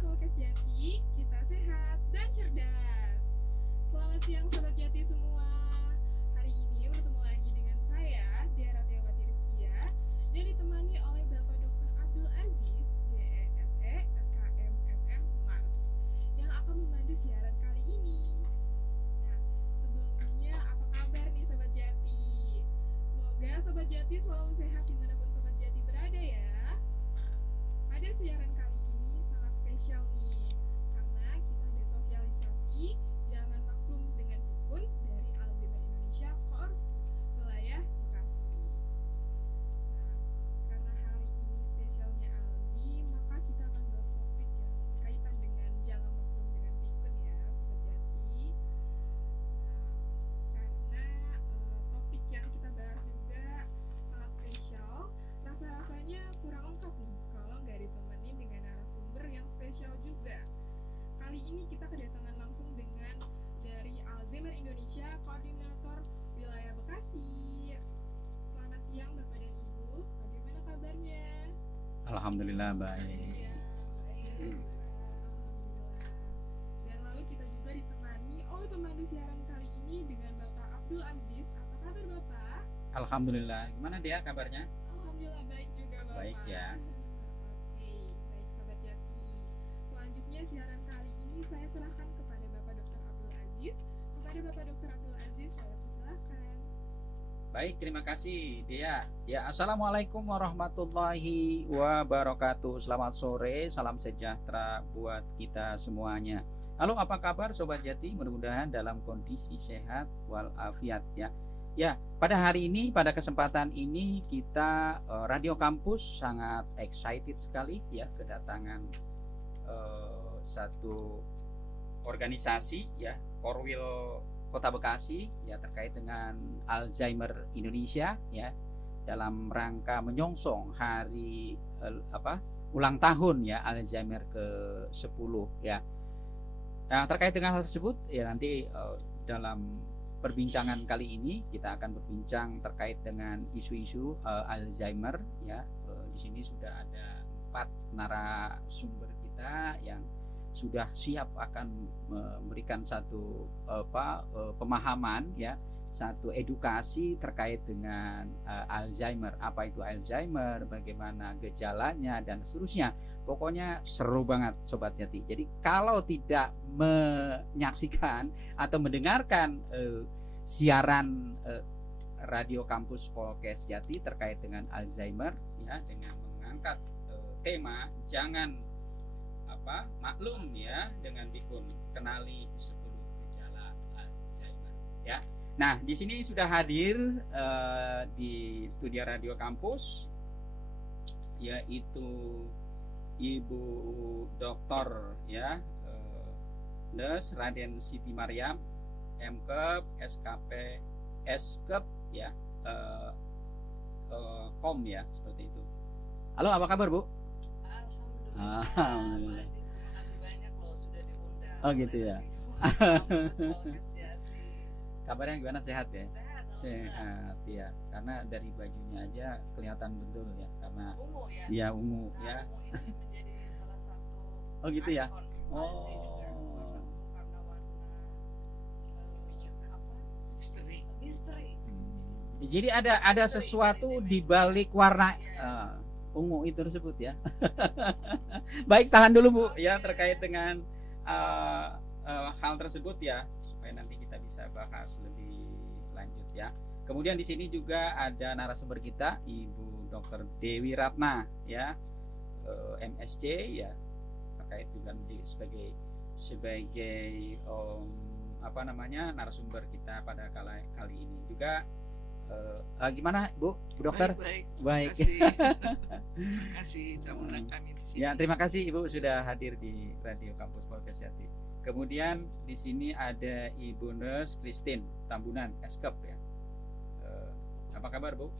Kampus Jati, kita sehat dan cerdas. Selamat siang Sobat Jati semua. Hari ini bertemu lagi dengan saya, Dea Ratiyawati Rizkia, dan ditemani oleh Bapak Dr. Abdul Aziz, BESE, SKM, MM, Mars, yang akan memandu siaran kali ini. Nah, sebelumnya apa kabar nih Sobat Jati? Semoga Sobat Jati selalu sehat dimanapun Sobat Jati berada ya. Pada siaran kali ini sangat spesial nih, karena kita ada sosialisasi Jangan Maklum dengan Pikun dari Alzheimer Indonesia Kor Wilayah Bekasi. Nah, karena hari ini spesialnya Alzi, maka kita akan bahas topik yang berkaitan dengan Jangan Maklum dengan Pikun ya, Sobat Jati. Nah, karena topik yang kita bahas juga sangat spesial, rasa-rasanya kurang lengkap nih kalau nggak ditemenin dengan narasumber yang spesial juga. Kali ini kita kedatangan langsung dengan dari Alzheimer Indonesia, Koordinator Wilayah Bekasi. Selamat siang Bapak dan Ibu, bagaimana kabarnya? Alhamdulillah baik. Ya, baik. Alhamdulillah. Dan lalu kita juga ditemani oleh pemandu siaran kali ini dengan Bapak Abdul Aziz. Apa kabar Bapak? Alhamdulillah. Gimana dia kabarnya? Alhamdulillah baik juga Bapak. Baik ya. Oke, baik Sobat Jati. Selanjutnya siaran kali ini saya serahkan kepada Bapak Dr. Abdul Aziz. Kepada Bapak Dr. Abdul Aziz saya persilahkan. Baik, terima kasih Dia. Ya, assalamualaikum warahmatullahi wabarakatuh. Selamat sore, salam sejahtera buat kita semuanya. Halo, apa kabar Sobat Jati? Mudah-mudahan dalam kondisi sehat walafiat ya. Ya, pada hari ini, pada kesempatan ini kita Radio Kampus sangat excited sekali ya kedatangan satu organisasi ya, Korwil Kota Bekasi ya terkait dengan Alzheimer Indonesia ya dalam rangka menyongsong hari ulang tahun ya Alzheimer ke-10 ya. Nah, terkait dengan hal tersebut ya nanti dalam perbincangan kali ini kita akan berbincang terkait dengan isu-isu Alzheimer ya. Di sini sudah ada 4 narasumber kita yang sudah siap akan memberikan satu pemahaman ya, satu edukasi terkait dengan Alzheimer. Apa itu Alzheimer, bagaimana gejalanya dan seterusnya. Pokoknya seru banget Sobat Jati. Jadi kalau tidak menyaksikan atau mendengarkan siaran Radio Kampus Polkes Jati terkait dengan Alzheimer ya, dengan mengangkat tema jangan maklum ya dengan pikun, kenali 10 gejala Alzheimer ya. Nah, di sini sudah hadir di studio Radio Kampus yaitu Ibu Doktor ya Nurse Raden Siti Mariam, MKep, SKP, SKep ya, Kom ya, seperti itu. Halo, apa kabar Bu? Alhamdulillah. Terima kasih banyak loh sudah diundang. Oh gitu ya. Polkes Jati. Kabarnya gimana, sehat ya? Sehat. Sehat ya. Karena dari bajunya aja kelihatan betul ya. Karena Ungu ya. ya ungu ya. Ungu ini menjadi salah satu. Oh gitu ya. ikon Oh. juga warna ungu karena warna misteri. Jadi ada sesuatu di balik warna Yes. ungu itu tersebut ya. Baik, tahan dulu Bu ya terkait dengan hal tersebut ya supaya nanti kita bisa bahas lebih lanjut ya. Kemudian di sini juga ada narasumber kita Ibu Dr. Dewi Ratna ya, MSc ya, terkait juga sebagai narasumber kita pada kali ini juga. Gimana Bu Dokter? Baik. Terima kasih sudah mengundang kami di sini. Ya, terima kasih Ibu sudah hadir di Radio Kampus Polkes Jati. Kemudian di sini ada Ibu Nurse Christine Tambunan, SKep ya. Apa kabar Bu?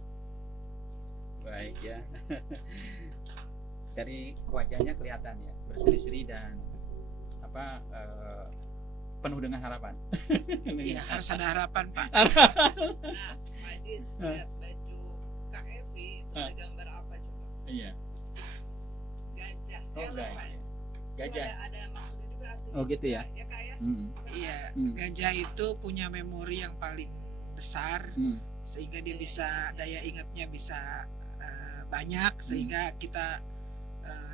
Baik ya. Dari wajahnya kelihatan ya, berseri-seri dan penuh dengan harapan. Iya, harus ada harapan Pak. Nah, Pak Ajis lihat baju KFI itu ada gambar apa coba? Iya. Gajah. Oh, Elephant. gajah. Gajah. Ada maksudnya juga artinya. Oh gitu ya. Ya Kak ya. Iya, Hmm. gajah itu punya memori yang paling besar, sehingga dia bisa daya ingatnya bisa banyak, sehingga kita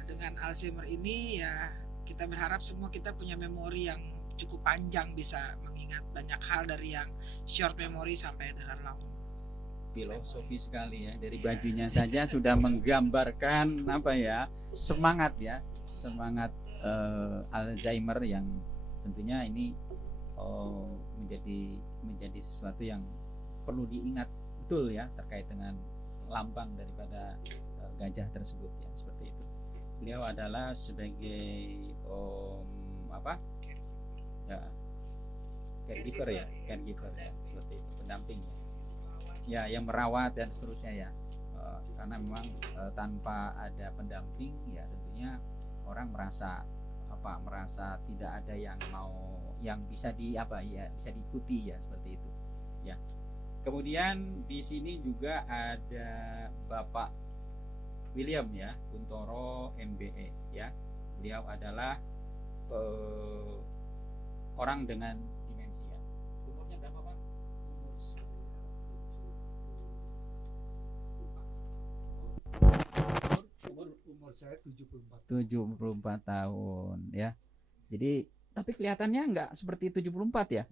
dengan Alzheimer ini ya kita berharap semua kita punya memori yang cukup panjang, bisa mengingat banyak hal dari yang short memory sampai dengan long. Filosofi sekali ya, dari bajunya saja sudah menggambarkan apa ya, semangat Alzheimer yang tentunya ini menjadi sesuatu yang perlu diingat betul ya, terkait dengan lambang daripada gajah tersebut ya, seperti itu. Beliau adalah sebagai caregiver ya, seperti itu, pendamping ya, yang merawat dan seterusnya ya. Karena memang tanpa ada pendamping ya tentunya orang merasa tidak ada yang bisa bisa diikuti ya, seperti itu ya. Kemudian di sini juga ada Bapak William ya, Kuntoro MBE ya. Beliau adalah orang dengan demensia. Umurnya berapa Pak? Umur saya 74. 74 tahun ya. Jadi tapi kelihatannya enggak seperti 74 ya.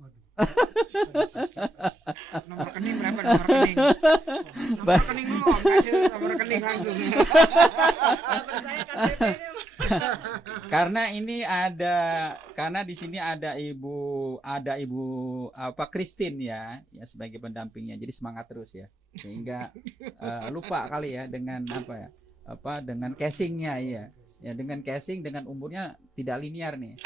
Nomor rekening berapa? Nomor rekening dulu, Om. Kasih nomor rekening langsung. Percaya KTP-nya. Karena di sini ada ibu Christine ya sebagai pendampingnya. Jadi semangat terus ya. Sehingga lupa kali ya dengan dengan casingnya ya. Ya dengan casing, dengan umurnya tidak linear nih.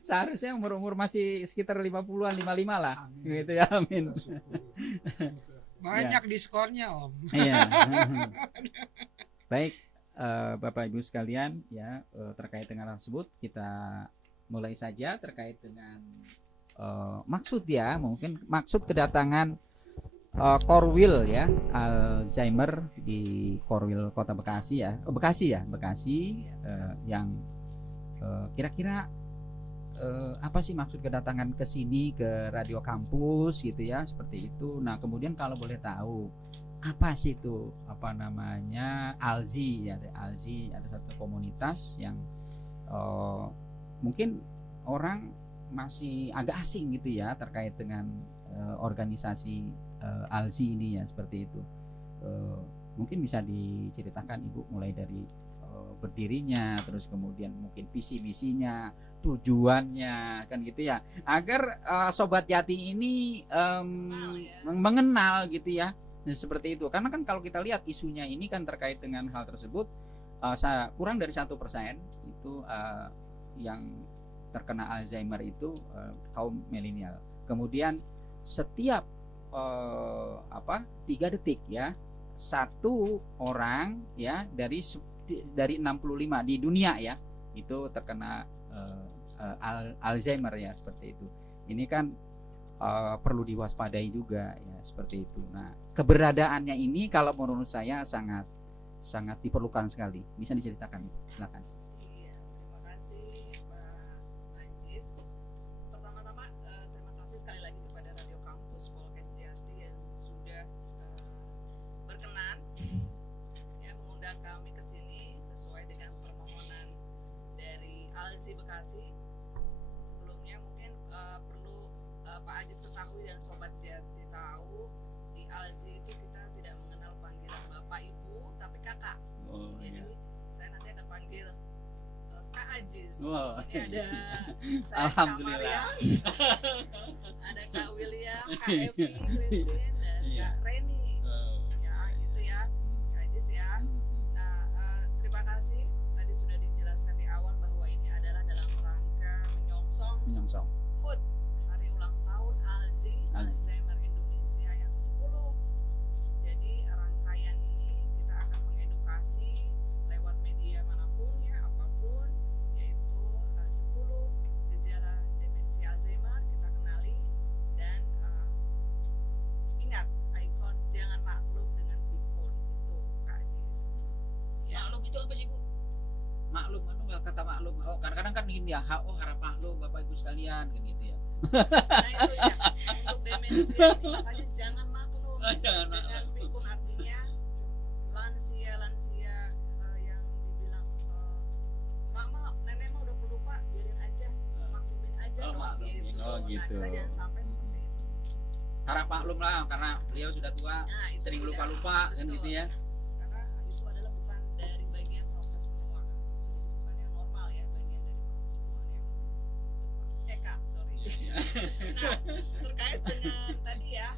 Seharusnya umur masih sekitar 50-an, 55 lah. Amin. Gitu ya, amin. Banyak diskonnya, Om. Iya. Baik, Bapak Ibu sekalian ya, terkait dengan hal tersebut kita mulai saja terkait dengan maksud ya, mungkin maksud kedatangan Korwil ya, Alzheimer di Korwil Kota Bekasi ya, Bekasi yang kira-kira apa sih maksud kedatangan ke sini, ke Radio Kampus gitu ya, seperti itu. Nah kemudian kalau boleh tahu apa sih itu ALZI ya, ALZI ada satu komunitas yang mungkin orang masih agak asing gitu ya terkait dengan organisasi ALZI ini ya, seperti itu. Mungkin bisa diceritakan Ibu mulai dari berdirinya, terus kemudian mungkin visi misinya, tujuannya kan gitu ya, agar Sobat Yati ini mengenal gitu ya. Nah, seperti itu. Karena kan kalau kita lihat isunya ini kan terkait dengan hal tersebut, kurang dari 1% itu yang terkena Alzheimer itu kaum milenial. Kemudian setiap 3 detik ya, 1 orang ya dari 65 di dunia ya itu terkena Alzheimer ya, seperti itu. Ini kan perlu diwaspadai juga ya, seperti itu. Nah keberadaannya ini kalau menurut saya sangat diperlukan sekali. Bisa diceritakan, silakan. Iya, terima kasih Pak Ajis. Pertama-tama terima kasih sekali lagi kepada Radio Kampus Polkes Jati yang sudah berkenan ya mengundang kami ke sini sesuai dengan permohonan dari ALZI Bekasi. Sebelumnya mungkin perlu Pak Ajis ketahui dan Sobat Jati tahu, di ALZI itu kita tidak mengenal panggilan Bapak Ibu tapi Kakak. Jadi saya nanti akan panggil Kak Ajis. Wow. Ini ada saya Alhamdulillah. Kak Mariam, ada Kak William, Kak Evi, Christine, dan Kak Reni. Ya gitu ya, Kak Ajis ya. Nah terima kasih. Tadi sudah dijelaskan di awal bahwa ini adalah dalam rangka menyongsong HUT, Hari Ulang Tahun ALZI, Alzheimer Indonesia yang ke-10. Jadi rangkaian ini kita akan mengedukasi lewat media manapun ya, apapun, yaitu 10 gejala demensi Alzheimer kita kenali. Dan ingat, ikon jangan maklum dengan pikun itu Kak Ajis ya. Maklum itu apa sih, Bu? maklum, kata maklum. Oh, kadang-kadang kan ini ya, harap maklum Bapak Ibu sekalian kan gitu ya. Nah itu ya, untuk demensia ini makanya jangan maklum. Jangan Dengan maklum. pikun artinya lansia yang dibilang mama nenek mah udah pelupa, biarin aja, maklumin aja Oh, dong maklumin. gitu. Oh, gitu. Nah kita jangan sampai seperti itu. Harap maklum lah karena beliau sudah tua, Nah, itu sering tidak. lupa-lupa kan Betul. gitu ya. Karena itu adalah bukan dari bagian proses penuaan, jadi bukan yang normal ya, bagian dari proses penuaan yang Kak, sorry. Iya. Nah terkait dengan tadi ya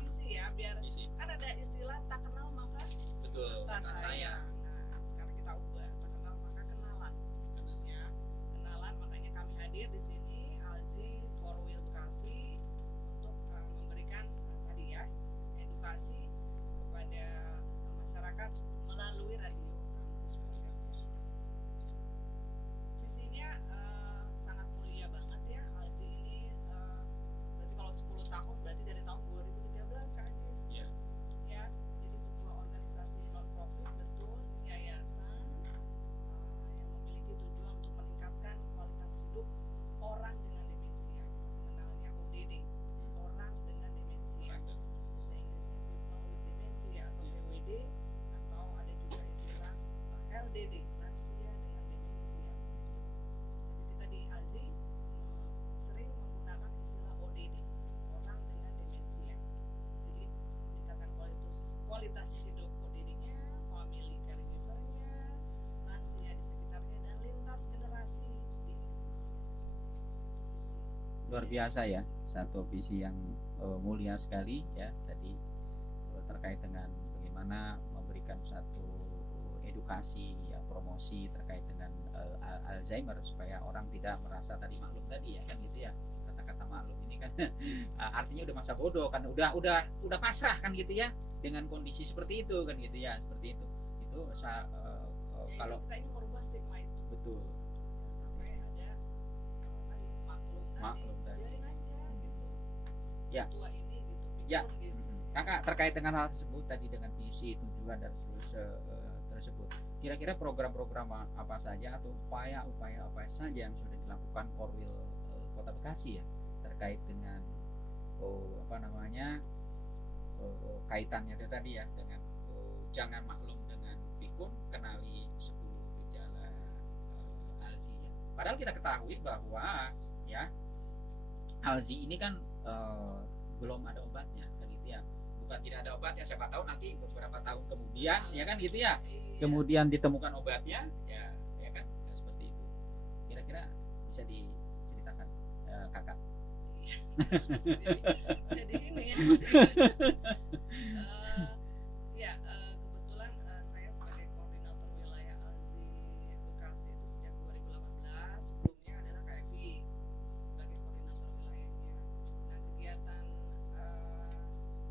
visi ya, biar Visi. kan ada istilah tak kenal maka Betul, tak kata saya. sayang. Nah sekarang kita ubah, tak kenal maka kenalan ya, kenalan. Makanya kami hadir di sini Alzi Korwil Bekasi untuk memberikan tadi ya edukasi kepada masyarakat melalui radio kampus podcast. Visinya sangat mulia banget ya. Alzi ini berarti kalau 10 tahun berarti dari tahun 2013 Kak Ajis. Iya. Ya, jadi sebuah organisasi non profit, betul, yayasan yang memiliki tujuan untuk meningkatkan kualitas hidup orang dengan demensia. Kita mengenalnya ODD, orang dengan demensia. Bahasa Inggrisnya people with demensia atau PWD, atau ada juga istilah LDD, lansia dengan demensia. Jadi kita di ALZI sering menggunakan istilah ODD, orang dengan demensia. Jadi meningkatkan kualitas hidup ODD-nya, family caregiver-nya, lansia di sekitarnya, dan lintas generasi di Indonesia. Visi. Luar biasa ya, satu visi yang mulia sekali ya tadi terkait dengan bagaimana memberikan satu edukasi ya, promosi terkait dengan Alzheimer supaya orang tidak merasa tadi maklum tadi ya kan gitu ya, kata-kata maklum ini kan artinya udah masa bodoh kan, udah pasrah kan gitu ya dengan kondisi seperti itu kan gitu ya, seperti itu kalau kita ini merubah stigma itu. betul Sampai ada tadi maklum tadi, biarin aja gitu. Ya. Tua ini gitu, Ya. pikun gitu. Kakak terkait dengan hal tersebut tadi dengan visi, tujuan dan tersebut, kira-kira program-program apa saja atau upaya-upaya apa saja yang sudah dilakukan Korwil Kota Bekasi ya terkait dengan kaitannya itu tadi ya dengan jangan maklum dengan pikun, kenali 10 gejala ALZI ya. Padahal kita ketahui bahwa ya ALZI ini kan belum ada obatnya kan gitu ya, bukan tidak ada obatnya, siapa tahu nanti beberapa tahun kemudian ya kan gitu ya, Iya. kemudian ditemukan obatnya ya kan ya, seperti itu. Kira-kira bisa diceritakan kakak. jadi ini ya. Kebetulan saya sebagai koordinator wilayah ALZI Bekasi itu sejak 2018. Sebelumnya adalah KFI sebagai koordinator wilayahnya. Nah kegiatan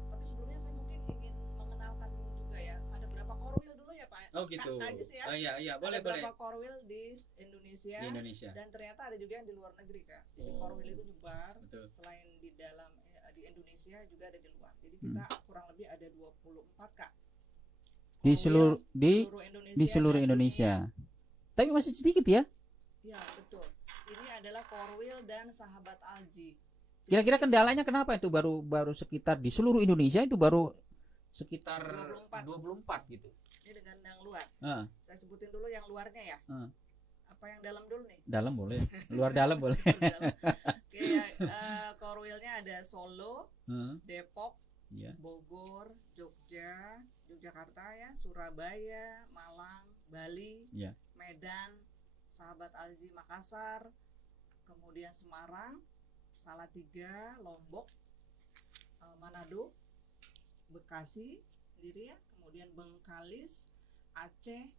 tapi sebelumnya saya mungkin ingin mengenalkan juga ya, ada berapa korwil dulu ya Pak? Oh gitu. Kak Ajis ya? Oh iya boleh Ada boleh. berapa korwil di Indonesia? Di Indonesia. Dan ternyata ada juga yang di luar negeri Kak. Jadi Oh. korwil itu nyebar, Betul. selain di dalam di Indonesia juga ada di luar. Jadi kita kurang lebih ada 24 Kak. Di Korwil seluruh di seluruh dan Indonesia. Tapi masih sedikit ya. dunia. Ya betul. Ini adalah korwil dan sahabat Alji. Kira-kira kendalanya kenapa itu baru sekitar di seluruh Indonesia itu baru sekitar 24 gitu. Ini dengan yang luar. Ah. Saya sebutin dulu yang luarnya ya. Apa yang dalam dulu nih? Dalam boleh, luar dalam boleh. Oke, ya, korwilnya ada Solo, Depok, Iya. Bogor, Yogyakarta ya, Surabaya, Malang, Bali, Iya. Medan, Sahabat Alji Makassar, kemudian Semarang, Salatiga, Lombok, Manado, Bekasi sendiri ya, kemudian Bengkalis, Aceh,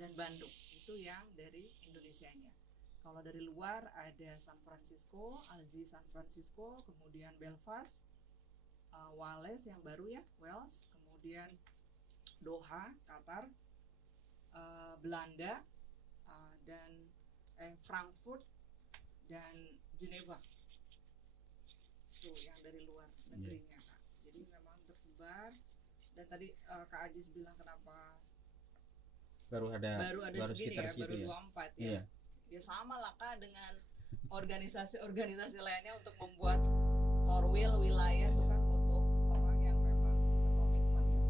dan Bandung. Itu yang dari Indonesianya. Kalau dari luar ada San Francisco, Alzi San Francisco, kemudian Belfast, Wales yang baru ya, Wales, kemudian Doha, Qatar, Belanda, dan Frankfurt dan Geneva. Itu yang dari luar negerinya Kak. Jadi memang tersebar. Dan tadi Kak Ajis bilang kenapa baru ada segini sekitar ya, situ baru ya. 24 ya. Iya. Ya sama lah Kak dengan organisasi-organisasi lainnya untuk membuat Torwil wilayah itu kan butuh orang yang memang berkomitmen ya.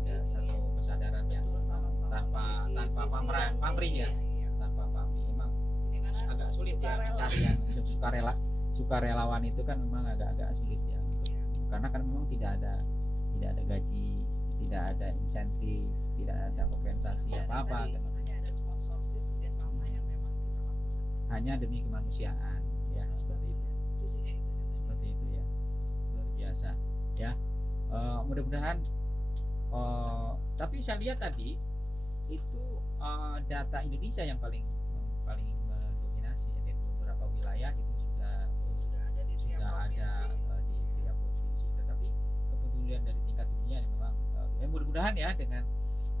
Ada satu kesadaran ya. Betul, sama-sama Tanpa memiliki visi dan pamrih misi ya. Iya. Tanpa pamrih emang Jadi karena agak sulit ya sukarela. mencari yang sukarelawan itu kan memang agak sulit ya untuk, karena kan memang tidak ada gaji, tidak ada insentif, tidak ada kompensasi Dan apa-apa tadi kan. makanya ada sponsorship kerjasama yang memang kita lakukan. Hanya demi kemanusiaan ya, seperti itu. Visinya itu ya tadi. Seperti itu ya, luar biasa ya. Mudah-mudahan tapi saya lihat tadi itu data Indonesia yang paling mendominasi ya. Di beberapa wilayah itu sudah Sudah ada di tiap provinsi. di tiap provinsi, tetapi kepedulian dari tingkat dunia ini memang mudah-mudahan ya dengan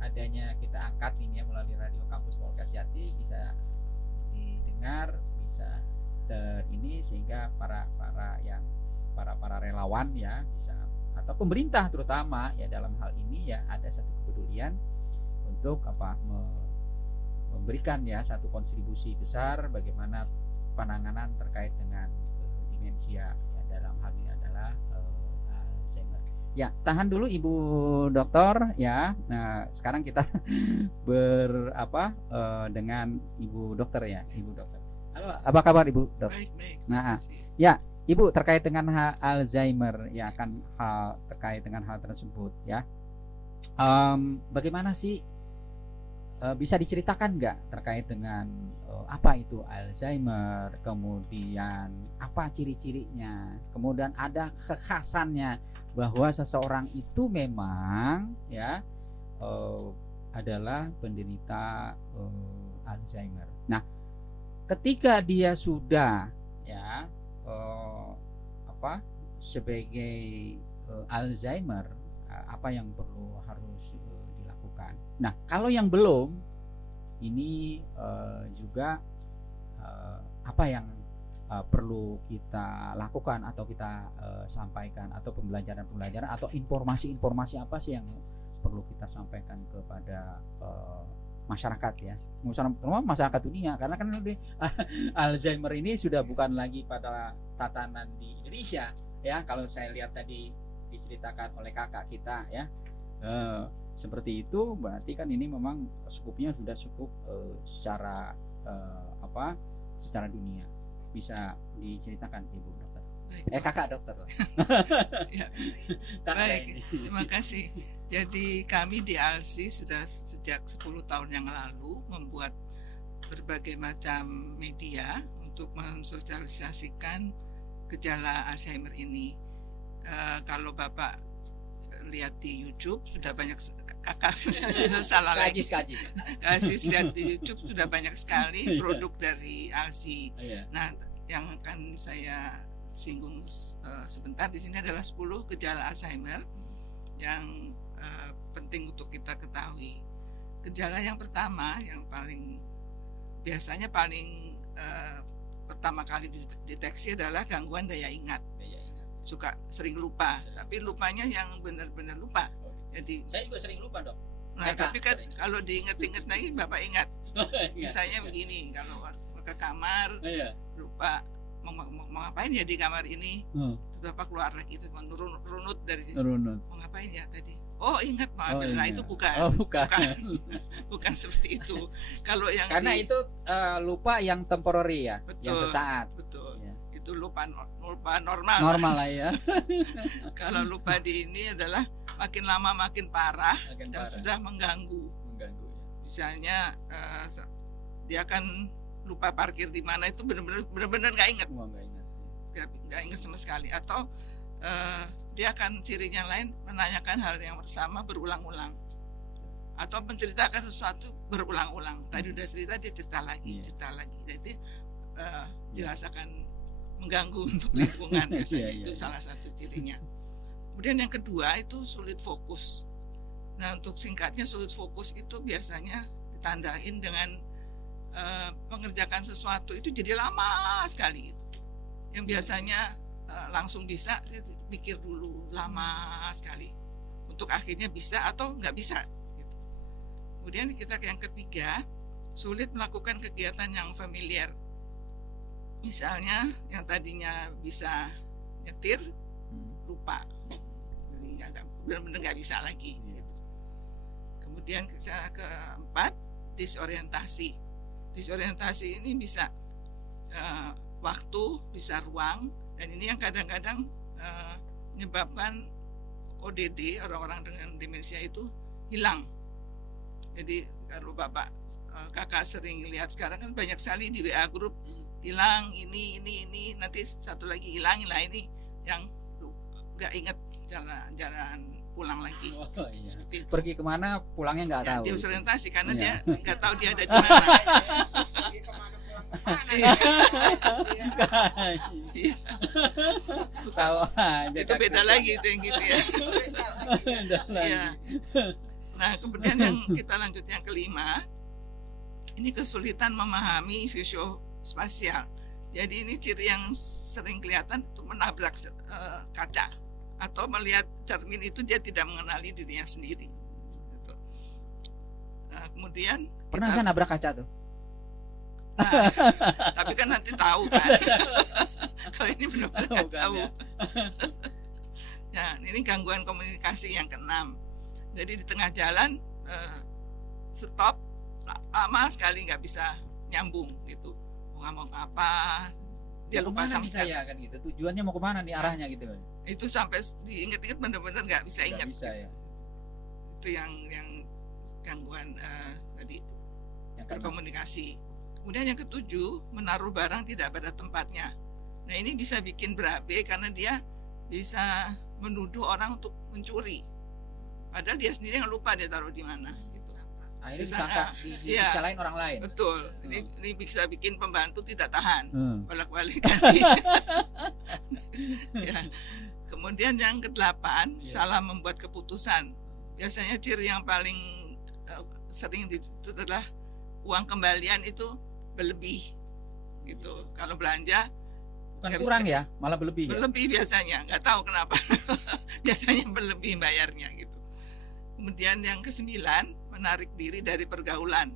adanya kita angkat ini ya melalui Radio Kampus Polkas Jati bisa didengar, bisa ini sehingga para relawan ya bisa, atau pemerintah terutama ya dalam hal ini ya ada satu kepedulian untuk memberikan ya satu kontribusi besar bagaimana penanganan terkait dengan demensia ya, dalam hal ini adalah Alzheimer. Ya, tahan dulu Ibu Dokter ya. Nah, sekarang kita dengan Ibu Dokter ya, Ibu Dokter. Halo, apa kabar Ibu Dokter? Baik. Nah, ya, Ibu terkait dengan Alzheimer ya, kan terkait dengan hal tersebut ya. Bagaimana sih bisa diceritakan nggak terkait dengan apa itu Alzheimer, kemudian apa ciri-cirinya, kemudian ada kekhasannya bahwa seseorang itu memang ya adalah penderita Alzheimer. Nah, ketika dia sudah ya sebagai Alzheimer, apa yang harus dilakukan. Nah, kalau yang belum, ini juga apa yang perlu kita lakukan atau kita sampaikan, atau pembelajaran atau informasi apa sih yang perlu kita sampaikan kepada masyarakat ya, masyarakat dunia, karena kan Alzheimer ini sudah bukan lagi pada tatanan di Indonesia ya. Kalau saya lihat tadi diceritakan oleh kakak kita ya, seperti itu, berarti kan ini memang skupnya sudah cukup secara dunia. Bisa diceritakan Ibu Dokter? Kakak dokter. Ya. Baik, terima kasih. Jadi kami di ALSI sudah sejak 10 tahun yang lalu membuat berbagai macam media untuk mensosialisasikan gejala Alzheimer ini. Kalau Bapak lihat di YouTube sudah banyak, kakak salah lagi. Kajis lihat di YouTube sudah banyak sekali produk dari ALSI. Nah, yang akan saya singgung sebentar di sini adalah 10 gejala Alzheimer yang penting untuk kita ketahui. Gejala yang pertama, yang biasanya paling pertama kali dideteksi adalah gangguan daya ingat. Suka sering lupa, tapi lupanya yang benar-benar lupa. Jadi saya juga sering lupa, Dok. Nah, tapi kan kalau diingat-ingat lagi Bapak ingat. Misalnya begini, kalau ke kamar lupa mau ngapain ya di kamar ini, terus Bapak keluar lagi, terus runut dari mau ngapain ya tadi. Oh, ingat Pak. Nah, itu bukan seperti itu. Kalau yang karena itu lupa yang temporary ya, betul, yang sesaat. Betul. Ya. Itu lupa normal. Normal lah ya. Kalau lupa di ini adalah makin lama makin parah dan sudah mengganggu. Ya. Misalnya dia akan lupa parkir di mana, itu benar-benar nggak ingat. Nggak ingat sama sekali. Atau dia akan cirinya lain, menanyakan hal yang bersama berulang-ulang, atau menceritakan sesuatu berulang-ulang. Tadi udah cerita, dia cerita lagi. Jadi dirasakan mengganggu untuk lingkungan. Itu salah satu cirinya. Kemudian yang kedua itu sulit fokus. Nah, untuk singkatnya sulit fokus itu biasanya ditandain dengan mengerjakan sesuatu itu jadi lama sekali gitu. Yang biasanya langsung bisa, dia pikir dulu lama sekali untuk akhirnya bisa atau nggak bisa gitu. Kemudian kita yang ketiga, sulit melakukan kegiatan yang familiar. Misalnya yang tadinya bisa nyetir, lupa, jadi benar-benar nggak bisa lagi. Gitu. Kemudian keempat, disorientasi. Disorientasi ini bisa waktu, bisa ruang, dan ini yang kadang-kadang menyebabkan ODD, orang-orang dengan demensia itu hilang. Jadi kalau Bapak Kakak sering lihat sekarang kan banyak sekali di WA grup hilang ini, nanti satu lagi hilang lah ini yang nggak ingat jalan pulang lagi. Oh, iya. Seperti itu. Pergi kemana pulangnya nggak tahu. Dia disorientasi karena Iya. dia nggak tahu dia ada di mana. Pergi kemana pulang kemana. Iya. Tahu aja. Itu beda lagi itu yang gitu ya. Beda lagi. Iya. Nah, kemudian yang kita lanjut yang kelima, ini kesulitan memahami visiospasial. Jadi ini ciri yang sering kelihatan itu menabrak kaca atau melihat cermin itu dia tidak mengenali dirinya sendiri. Gitu. Nah, kemudian Pernah saya nabrak kaca tuh. nah, tapi kan nanti tahu kan. Kalau ini benar-benar nggak Bukan, tahu. ya. Nah, ini gangguan komunikasi yang keenam. Jadi di tengah jalan stop lama sekali nggak bisa nyambung gitu. Mau ngomong apa? Dia Mau lupa kemana sama nih sekali. saya kan gitu. Tujuannya mau kemana nih arahnya gitu kan. Itu sampai diinget-inget benar-benar nggak bisa Nggak ingat. bisa ya. Itu yang gangguan tadi Yang karena berkomunikasi. Kemudian yang ketujuh, menaruh barang tidak pada tempatnya. Nah, ini bisa bikin berabe karena dia bisa menuduh orang untuk mencuri. Padahal dia sendiri yang lupa dia taruh di mana. Gitu. akhirnya Bisa, disangka iya. disalahin orang lain. Betul. Ini bisa bikin pembantu tidak tahan. Bolak-balik Iya. ganti. Ya. Kemudian yang kedelapan, Iya. salah membuat keputusan. Biasanya ciri yang paling sering itu adalah uang kembalian itu berlebih. Gitu. Kalau belanja Bukan nggak kurang bisa- ya, malah berlebih. Ya? berlebih biasanya, nggak tahu kenapa. Biasanya berlebih bayarnya gitu. Kemudian yang kesembilan, menarik diri dari pergaulan.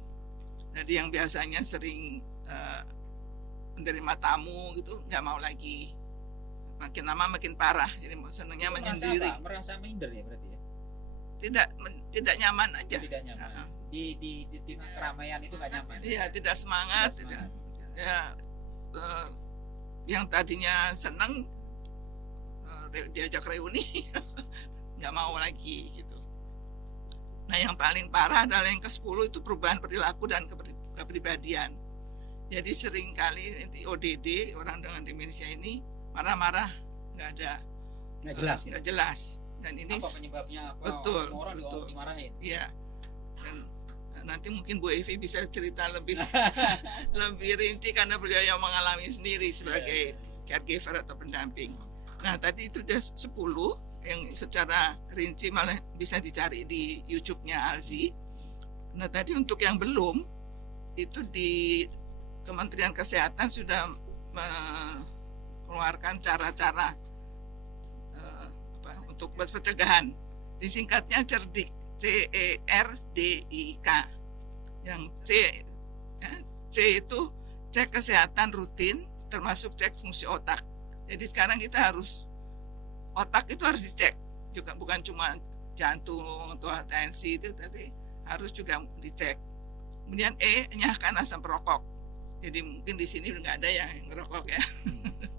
Jadi yang biasanya sering menerima tamu gitu, nggak mau lagi. Makin lama makin parah. Jadi senangnya menyendiri. Merasa minder ya berarti ya. Tidak nyaman aja. Tidak nyaman. Nah, Di tengah keramaian itu nggak nyaman. Iya, tidak semangat. Tidak semangat. Ya, yang tadinya senang diajak reuni nggak mau lagi gitu. Nah, yang paling parah adalah yang ke-10 itu perubahan perilaku dan kepribadian. Jadi sering kali nanti ODD, orang dengan demensia ini marah-marah Nggak jelas. nggak jelas. Dan ini Apa penyebabnya? Apa? Betul, Semua orang betul. dimarahin. iya. Dan nanti mungkin Bu Evi bisa cerita lebih lebih rinci karena beliau yang mengalami sendiri sebagai caregiver atau pendamping. Nah, tadi itu udah 10 yang secara rinci malah bisa dicari di YouTube-nya Alzi. Nah, tadi untuk yang belum itu di Kementerian Kesehatan sudah mengeluarkan cara-cara untuk pencegahan. Disingkatnya CERDIK, CERDIK. Yang C itu cek kesehatan rutin termasuk cek fungsi otak. Jadi sekarang kita harus otak itu harus dicek juga, bukan cuma jantung atau tensi itu, tapi harus juga dicek. Kemudian E, nyahkan asam perokok. Jadi mungkin di sini udah nggak ada yang ngerokok ya.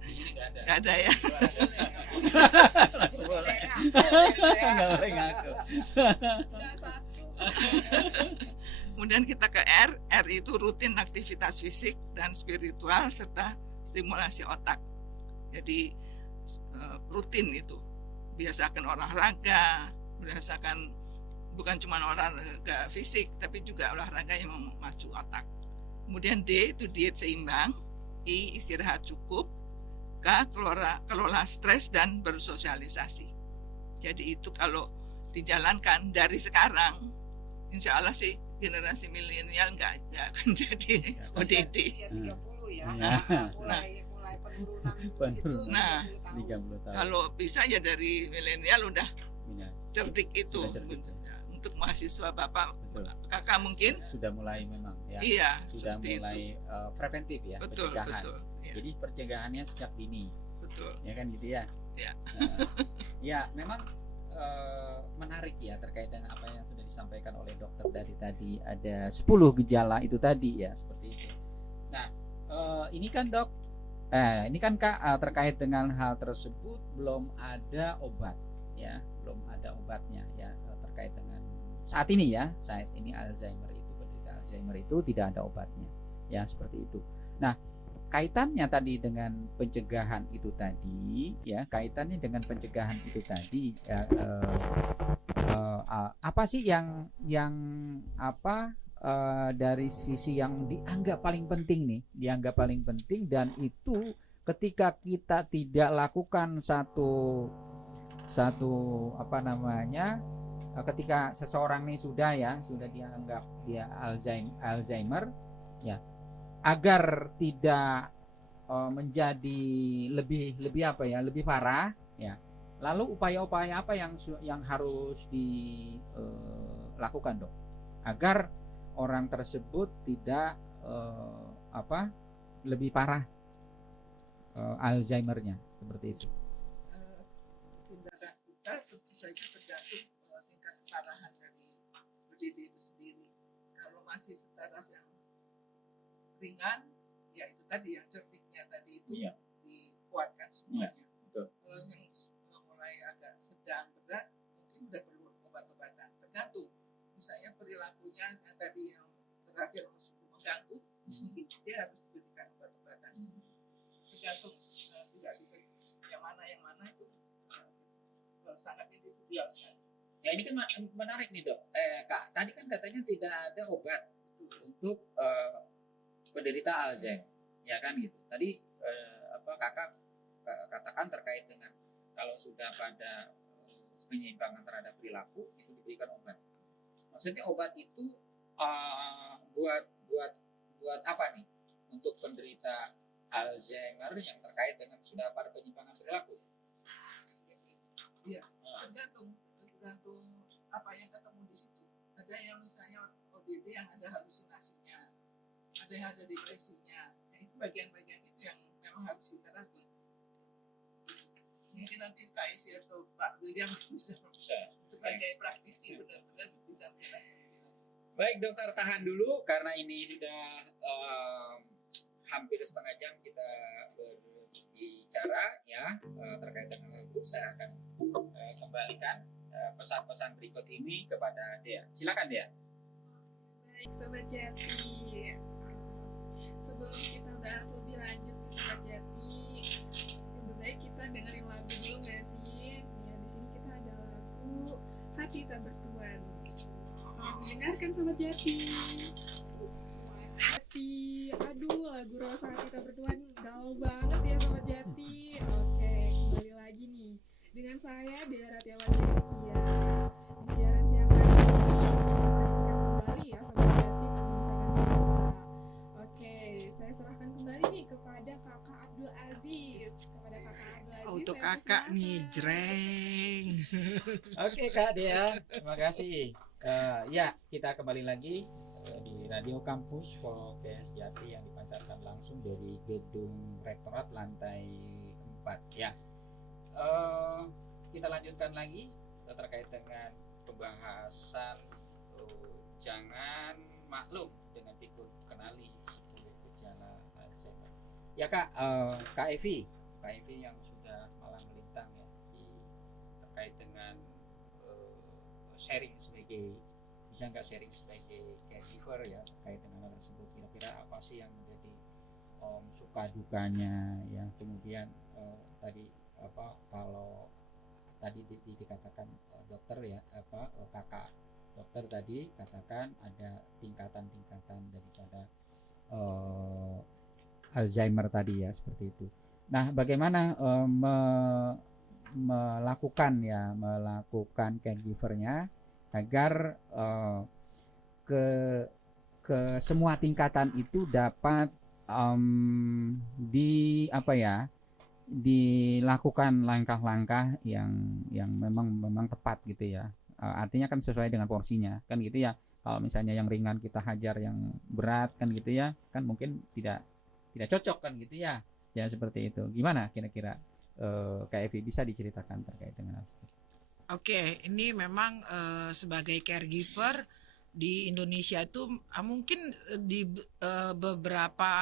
Di sini nggak ada. Nggak ada ya. Nggak boleh ngaku. Nggak satu. Kemudian kita ke R. R itu rutin aktivitas fisik dan spiritual serta stimulasi otak. Jadi rutin itu. Biasakan olahraga, biasakan bukan cuma olahraga fisik tapi juga olahraga yang memacu otak. Kemudian D itu diet seimbang, I istirahat cukup, K kelola stres dan bersosialisasi. Jadi itu kalau dijalankan dari sekarang, insya Allah sih generasi milenial nggak akan jadi ODD. Usia 30 ya. Nah. Mulai penurunan itu Nah. 30 tahun. 30 tahun. Kalau bisa ya dari milenial udah Iya. cerdik itu. Sudah cerdik. untuk mahasiswa Bapak Betul. Kakak mungkin. Sudah mulai memang ya. Iya, Sudah seperti mulai itu. preventif ya, Betul, pencegahan. betul. Ya, Jadi pencegahannya sejak dini, betul. ya kan gitu ya. Ya. Ya memang menarik ya terkait dengan apa yang sudah disampaikan oleh dokter dari tadi, ada 10 gejala itu tadi ya, seperti itu. Nah ini kan dok, ini kan Kak, terkait dengan hal tersebut belum ada obat ya, belum ada obatnya ya, terkait dengan saat ini ya, saat ini Alzheimer itu, penderita Alzheimer itu tidak ada obatnya ya, seperti itu. Nah kaitannya tadi dengan pencegahan itu tadi ya, kaitannya dengan pencegahan itu tadi ya, apa sih yang apa dari sisi yang dianggap paling penting nih, dianggap paling penting, dan itu ketika kita tidak lakukan satu apa namanya, ketika seseorang nih sudah dianggap dia Alzheimer ya, agar tidak menjadi lebih apa ya, lebih parah ya. Lalu upaya-upaya apa yang harus dilakukan dok, agar orang tersebut tidak lebih parah Alzheimer-nya, seperti itu. Tindakan kita tentu saja tergantung tingkat keparahan dari berdiri itu sendiri. Kalau masih setaraf yang ringan, ya itu tadi yang certiknya tadi itu Iya. dikuatkan semuanya. Betul. Kalau yang mulai agak sedang berat, mungkin udah perlu obat-obatan. Tergantung, misalnya perilakunya yang tadi yang terakhir mengganggu, mungkin dia harus diberikan obat-obatan. Tergantung, tidak bisa yang mana itu sangat individual sekali. Ya ini kan menarik nih dok. Kak, tadi kan katanya tidak ada obat untuk penderita Alzheimer, ya kan gitu. Tadi kakak katakan terkait dengan kalau sudah pada penyimpangan terhadap perilaku itu diberikan obat. Maksudnya obat itu buat apa nih untuk penderita Alzheimer yang terkait dengan sudah pada penyimpangan perilaku? Iya, tergantung apa yang ketemu di situ. Ada yang misalnya ODD yang ada halusinasinya, ada yang ada depresinya. Nah, itu bagian-bagian itu yang memang harus diterapi. Mungkin nanti Kak Evi atau Pak William bisa sebagai praktisi benar-benar bisa menjelaskan. Baik dokter, tahan dulu karena ini sudah hampir setengah jam kita berbicara ya terkait dengan hal itu. Saya akan kembalikan pesan-pesan berikut ini kepada Dea. Silakan Dea. Baik Sobat Jati, sebelum kita bahas lebih lanjut nih Sobat Jati, lebih baik kita dengerin lagu dulu nggak sih? Ya di sini kita ada lagu Hati Tak Bertuan. Selamat mendengarkan Sobat Jati. Hati, aduh lagu Rosa Hati Tak Bertuan gaul banget ya Sobat Jati. Oke, kembali lagi nih dengan saya Dea Ratiawati Rizkia di siaran siang hari ini. Kembali ya Sobat Jati perbincangan kita. Oke, saya serahkan kembali nih kepada Kakak Abdul Aziz. Untuk saya kakak persilakan. nih, jreng. Oke Kak Dea, terima kasih. Ya, kita kembali lagi di Radio Kampus Podcast Jati yang dipancarkan langsung dari gedung Rektorat lantai 4 ya. Kita lanjutkan lagi terkait dengan pembahasan jangan maklum dengan pikul, kenali 10 gejala Alzheimer. Ya Kak, Kak Evi yang sudah malang melintang ya terkait dengan sharing sebagai, bisa nggak sharing sebagai caregiver ya terkait dengan hal tersebut, kira-kira apa sih yang menjadi suka dukanya ya, kemudian tadi kalau tadi dikatakan dokter ya kakak dokter tadi katakan ada tingkatan-tingkatan daripada Alzheimer tadi ya, seperti itu. Nah, bagaimana melakukan caregivernya agar ke semua tingkatan itu dapat dilakukan langkah-langkah yang memang tepat gitu ya, artinya kan sesuai dengan porsinya kan gitu ya. Kalau misalnya yang ringan kita hajar yang berat kan gitu ya, kan mungkin tidak cocok kan gitu ya. Ya seperti itu. Gimana kira-kira Kak Evi bisa diceritakan terkait dengan hal seperti itu? Oke, ini memang sebagai caregiver di Indonesia itu mungkin di beberapa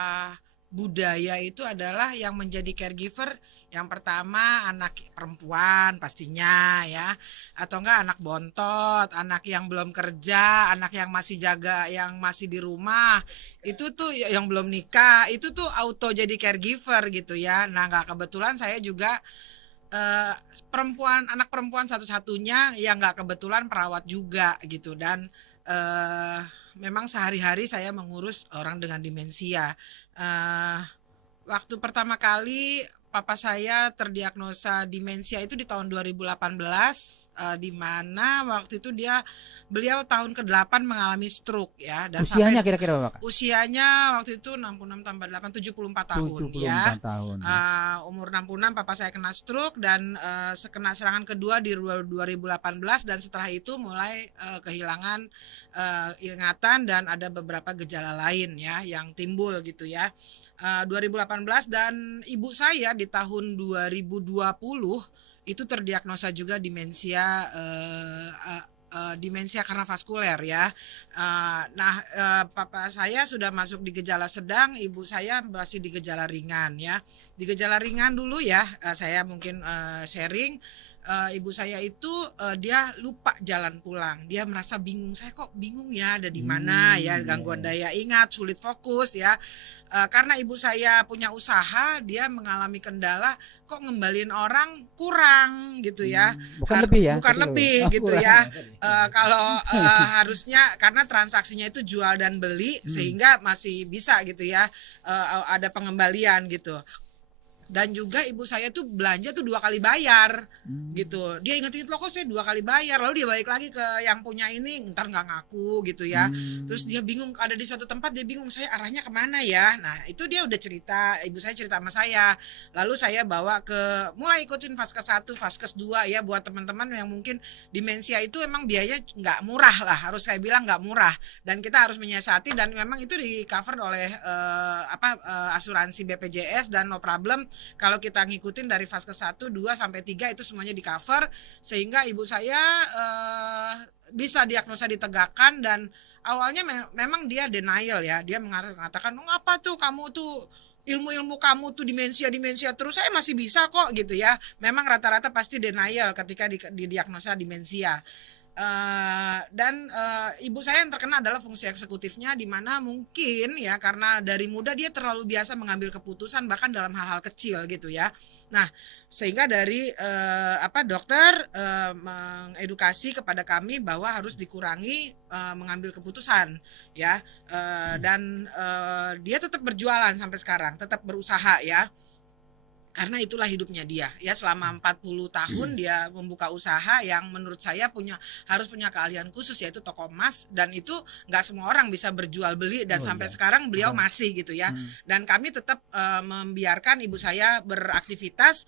budaya itu adalah yang menjadi caregiver yang pertama anak perempuan pastinya ya, atau enggak anak bontot, anak yang belum kerja, anak yang masih jaga, yang masih di rumah, itu tuh yang belum nikah, itu tuh auto jadi caregiver gitu ya. Nah nggak kebetulan saya juga anak perempuan satu-satunya yang nggak kebetulan perawat juga gitu, dan memang sehari-hari saya mengurus orang dengan demensia. Waktu pertama kali papa saya terdiagnosa demensia itu di tahun 2018, di mana waktu itu beliau tahun ke-8 mengalami stroke ya, dan Usianya sampai kira-kira berapa Kak? usianya waktu itu 66 tambah 8 74 tahun 74 ya. tahun. Umur 66 papa saya kena stroke dan kena serangan kedua di 2018, dan setelah itu mulai kehilangan ingatan dan ada beberapa gejala lain ya yang timbul gitu ya. 2018 dan ibu saya di tahun 2020 itu terdiagnosa juga demensia demensia karena vaskuler ya. Papa saya sudah masuk di gejala sedang, ibu saya masih di gejala ringan ya. Di gejala ringan dulu ya, saya mungkin sharing. Ibu saya itu dia lupa jalan pulang, dia merasa bingung, saya kok bingung ya ada di mana ya, gangguan daya ingat, sulit fokus ya. Karena ibu saya punya usaha, dia mengalami kendala kok ngembalin orang kurang gitu ya. Bukan lebih ya? Bukan tapi lebih gitu kurang. ya. Kalau harusnya karena transaksinya itu jual dan beli sehingga masih bisa gitu ya, ada pengembalian gitu. Dan juga ibu saya tuh belanja tuh 2 kali bayar gitu. Dia inget-inget loh kok saya 2 kali bayar, lalu dia balik lagi ke yang punya ini, ntar nggak ngaku gitu ya. Terus dia bingung, ada di suatu tempat dia bingung saya arahnya kemana ya. Nah itu dia udah cerita, ibu saya cerita sama saya. Lalu saya bawa mulai ikutin Vaskes 1, Vaskes 2 ya, buat teman-teman yang mungkin demensia itu emang biayanya nggak murah lah, harus saya bilang nggak murah. Dan kita harus menyiasati, dan memang itu di cover oleh asuransi BPJS dan no problem. Kalau kita ngikutin dari Vaskes 1, 2 sampai 3 itu semuanya di cover, sehingga ibu saya bisa diagnosa ditegakkan. Dan awalnya memang dia denial ya, dia mengatakan ngapa tuh kamu tuh ilmu kamu tuh demensia terus, saya masih bisa kok gitu ya. Memang rata-rata pasti denial ketika didiagnosa demensia. Dan ibu saya yang terkena adalah fungsi eksekutifnya, di mana mungkin ya karena dari muda dia terlalu biasa mengambil keputusan bahkan dalam hal-hal kecil gitu ya. Nah sehingga dari dokter mengedukasi kepada kami bahwa harus dikurangi mengambil keputusan ya, dan dia tetap berjualan sampai sekarang, tetap berusaha ya. Karena itulah hidupnya dia ya, selama 40 tahun dia membuka usaha yang menurut saya harus punya keahlian khusus, yaitu toko emas, dan itu nggak semua orang bisa berjual beli, dan sampai sekarang beliau masih gitu ya. Dan kami tetap membiarkan ibu saya beraktivitas,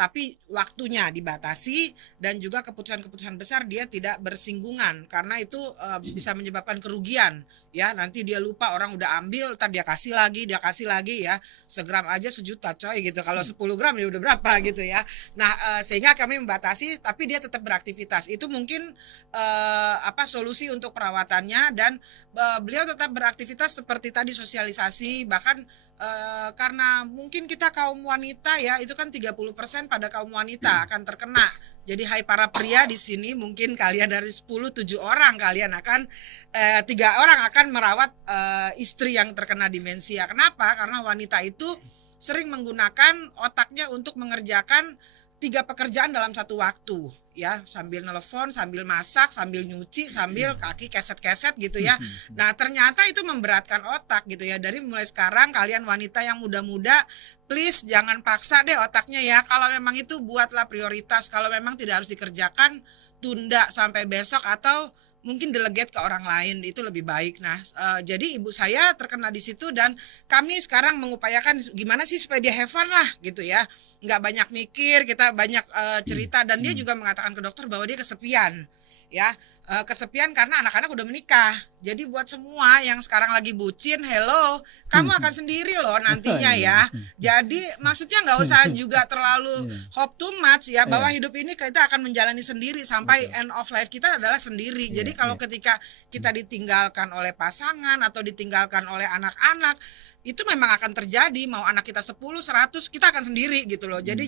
tapi waktunya dibatasi, dan juga keputusan-keputusan besar dia tidak bersinggungan karena itu bisa menyebabkan kerugian ya. Nanti dia lupa, orang udah ambil, ntar dia kasih lagi ya, segram aja 1 juta coy gitu, kalau 10 gram ya udah berapa gitu ya. Nah sehingga kami membatasi, tapi dia tetap beraktivitas. Itu mungkin solusi untuk perawatannya, dan beliau tetap beraktivitas seperti tadi, sosialisasi. Bahkan karena mungkin kita kaum wanita ya, itu kan 30% pada kaum wanita akan terkena. Jadi hai para pria di sini, mungkin kalian dari 7 orang kalian akan 3 orang akan merawat istri yang terkena demensia. Kenapa? Karena wanita itu sering menggunakan otaknya untuk mengerjakan 3 pekerjaan dalam satu waktu ya, sambil nelpon, sambil masak, sambil nyuci, sambil kaki keset-keset gitu ya. Nah ternyata itu memberatkan otak gitu ya. Dari mulai sekarang kalian wanita yang muda-muda, please jangan paksa deh otaknya ya. Kalau memang itu buatlah prioritas, kalau memang tidak harus dikerjakan tunda sampai besok, atau mungkin delegate ke orang lain, itu lebih baik. Nah jadi ibu saya terkena di situ, dan kami sekarang mengupayakan gimana sih supaya dia have fun lah gitu ya, nggak banyak mikir, kita banyak cerita. Dan dia juga mengatakan ke dokter bahwa dia kesepian ya. Kesepian karena anak-anak udah menikah. Jadi buat semua yang sekarang lagi bucin, hello, kamu akan sendiri loh nantinya ya. Jadi maksudnya nggak usah juga terlalu hope too much ya, bahwa hidup ini kita akan menjalani sendiri sampai end of life kita adalah sendiri. Jadi kalau ketika kita ditinggalkan oleh pasangan atau ditinggalkan oleh anak-anak, itu memang akan terjadi, mau anak kita 10, 100, kita akan sendiri gitu loh. Jadi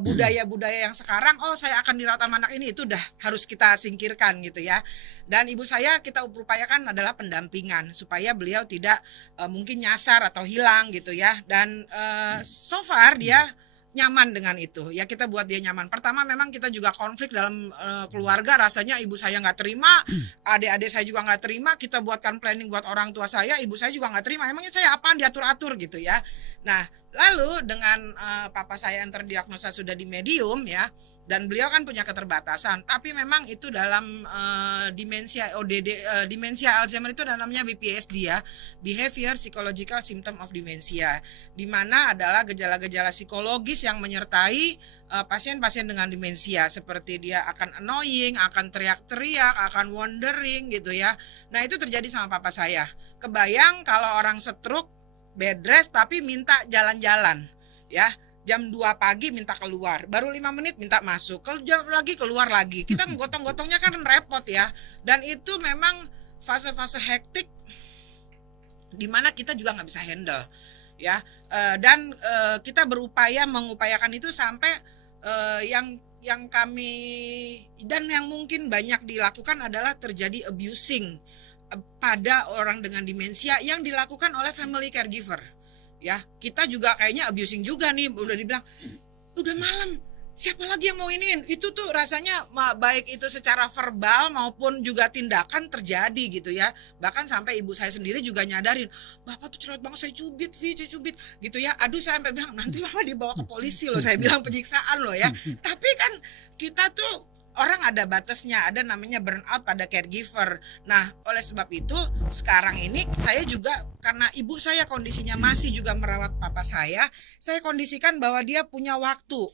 budaya-budaya yang sekarang, oh saya akan dirawat sama anak ini, itu udah harus kita singkirkan gitu ya. Dan ibu saya kita upayakan adalah pendampingan supaya beliau tidak mungkin nyasar atau hilang gitu ya. Dan so far dia nyaman dengan itu ya, kita buat dia nyaman. Pertama memang kita juga konflik dalam keluarga, rasanya ibu saya nggak terima, adik-adik saya juga nggak terima, kita buatkan planning buat orang tua saya, ibu saya juga nggak terima, emangnya saya apaan diatur-atur gitu ya. Nah lalu dengan papa saya yang terdiagnosa sudah di medium ya, dan beliau kan punya keterbatasan, tapi memang itu dalam demensia ODD, demensia Alzheimer itu ada namanya BPSD ya, Behavior Psychological Symptom of Dementia, di mana adalah gejala-gejala psikologis yang menyertai pasien-pasien dengan demensia, seperti dia akan annoying, akan teriak-teriak, akan wandering gitu ya. Nah itu terjadi sama papa saya. Kebayang kalau orang stroke bed rest tapi minta jalan-jalan ya. Jam 2 pagi minta keluar, baru 5 menit minta masuk, jam lagi keluar lagi. Kita gotong-gotongnya kan repot ya. Dan itu memang fase-fase hektik di mana kita juga nggak bisa handle ya. Dan kita mengupayakan itu sampai yang kami dan yang mungkin banyak dilakukan adalah terjadi abusing pada orang dengan demensia yang dilakukan oleh family caregiver. Ya, kita juga kayaknya abusing juga nih, udah dibilang udah malam, siapa lagi yang mau iniin? Itu tuh rasanya baik itu secara verbal maupun juga tindakan terjadi gitu ya. Bahkan sampai ibu saya sendiri juga nyadarin, bapak tuh cerewet banget, saya cubit gitu ya. Aduh, saya sampai bilang nanti mama dibawa ke polisi loh, saya bilang penyiksaan loh ya. Tapi kan kita tuh orang ada batasnya, ada namanya burnout pada caregiver. Nah, oleh sebab itu sekarang ini saya juga, karena ibu saya kondisinya masih juga merawat papa saya kondisikan bahwa dia punya waktu.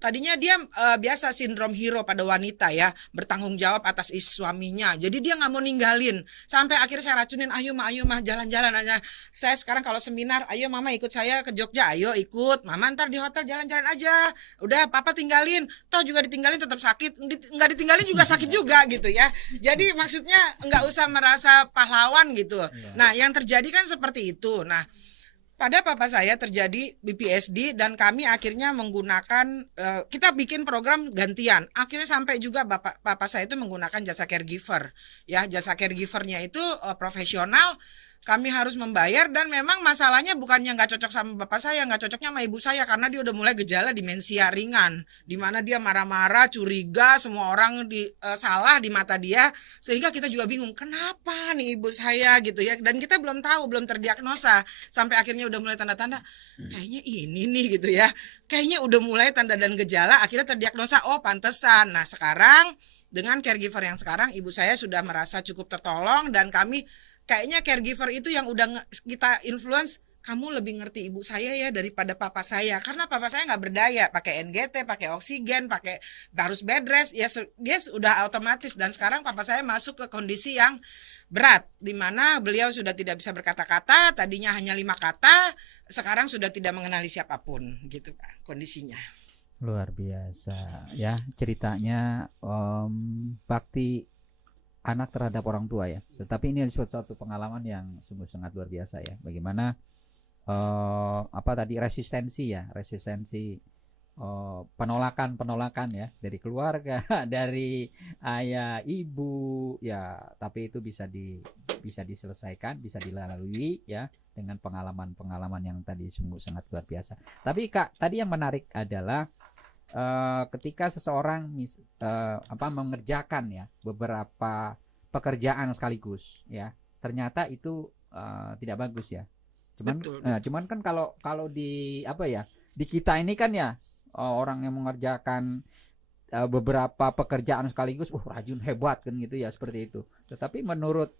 Tadinya dia biasa sindrom hero pada wanita ya, bertanggung jawab atas suaminya. Jadi dia nggak mau ninggalin. Sampai akhirnya saya racunin, ayo mah jalan-jalan aja. Saya sekarang kalau seminar, ayo mama ikut saya ke Jogja, ayo ikut. Mama ntar di hotel jalan-jalan aja. Udah papa tinggalin. Toh juga ditinggalin tetap sakit. Nggak ditinggalin juga sakit juga gitu ya. Jadi maksudnya nggak usah merasa pahlawan gitu. Nah yang terjadi kan seperti itu. Nah pada papa saya terjadi BPSD dan kami akhirnya menggunakan, kita bikin program gantian. Akhirnya sampai juga papa saya itu menggunakan jasa caregiver. Ya, jasa caregivernya itu profesional. Kami harus membayar dan memang masalahnya bukannya nggak cocok sama bapak saya, nggak cocoknya sama ibu saya karena dia udah mulai gejala demensia ringan, di mana dia marah-marah, curiga, semua orang salah di mata dia, sehingga kita juga bingung kenapa nih ibu saya gitu ya, dan kita belum tahu, belum terdiagnosa, sampai akhirnya udah mulai tanda-tanda kayaknya ini nih gitu ya, kayaknya udah mulai tanda dan gejala, akhirnya terdiagnosa, oh pantesan. Nah sekarang dengan caregiver yang sekarang ibu saya sudah merasa cukup tertolong dan kami kayaknya caregiver itu yang udah kita influence, kamu lebih ngerti ibu saya ya daripada papa saya, karena papa saya nggak berdaya, pakai NGT, pakai oksigen, pakai harus bed rest ya, dia udah otomatis. Dan sekarang papa saya masuk ke kondisi yang berat, di mana beliau sudah tidak bisa berkata-kata, tadinya hanya 5 kata, sekarang sudah tidak mengenali siapapun gitu Pak kondisinya. Luar biasa ya ceritanya, bakti anak terhadap orang tua ya. Tetapi ini suatu pengalaman yang sungguh sangat luar biasa ya. Bagaimana resistensi penolakan ya dari keluarga, dari ayah, ibu ya, tapi itu bisa diselesaikan, bisa dilalui ya dengan pengalaman-pengalaman yang tadi sungguh sangat luar biasa. Tapi Kak, tadi yang menarik adalah ketika seseorang mengerjakan ya beberapa pekerjaan sekaligus ya, ternyata itu tidak bagus ya. Cuman kan kalau di di kita ini kan ya, orang yang mengerjakan beberapa pekerjaan sekaligus, rajin, hebat kan gitu ya, seperti itu. Tetapi menurut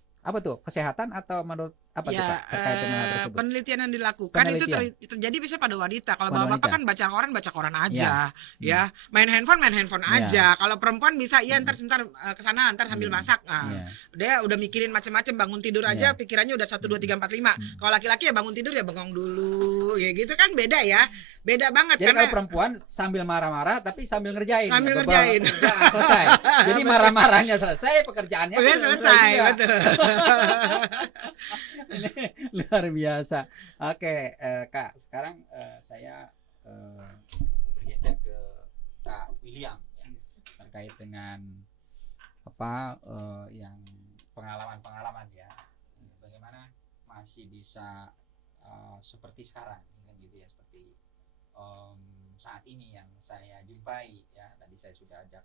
kesehatan atau menurut Apa tuh Ya, Kak terkait dengan hal tersebut? penelitian yang dilakukan itu Penelitian. terjadi bisa pada wanita. Kalau Pada bapak-bapak wanita. kan baca koran aja, ya. Main handphone aja. Kalau perempuan bisa ya ntar sebentar ke sana, ntar sambil masak. Nah, Iya. dia udah mikirin macam-macam, bangun tidur aja pikirannya udah 1 2 3 4 5. Kalau laki-laki ya bangun tidur ya bengong dulu. Ya gitu kan beda ya. Beda banget Jadi karena kalau perempuan sambil marah-marah tapi sambil ngerjain. Sambil Beberapa ngerjain. pekerjaan selesai. Jadi marah-marahnya selesai, pekerjaannya udah selesai, juga. betul. Ini luar biasa. Oke, Kak, sekarang saya bergeser ke Kak William ya, terkait dengan apa yang pengalaman-pengalaman ya. Bagaimana masih bisa seperti sekarang kan gitu ya, seperti saat ini yang saya jumpai ya. Tadi saya sudah ajak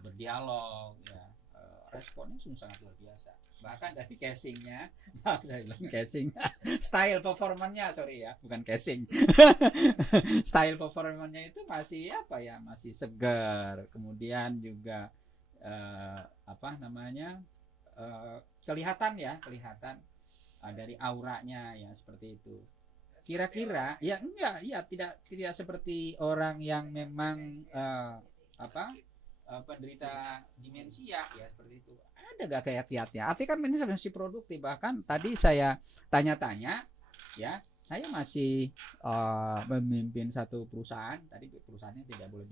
berdialog ya. Responnya sungguh sangat luar biasa. Bahkan dari casingnya, maaf saya bilang casing, style performanya sorry ya, bukan casing. Style performanya itu masih apa ya, masih segar. Kemudian juga apa namanya, kelihatan dari auranya ya seperti itu. Kira-kira ya enggak, ya tidak seperti orang yang memang penderita demensia ya seperti itu. Ada gak kayak kiatnya? Artinya kan ini masih produktif. Bahkan tadi saya tanya-tanya ya, saya masih memimpin satu perusahaan. Tadi perusahaannya tidak boleh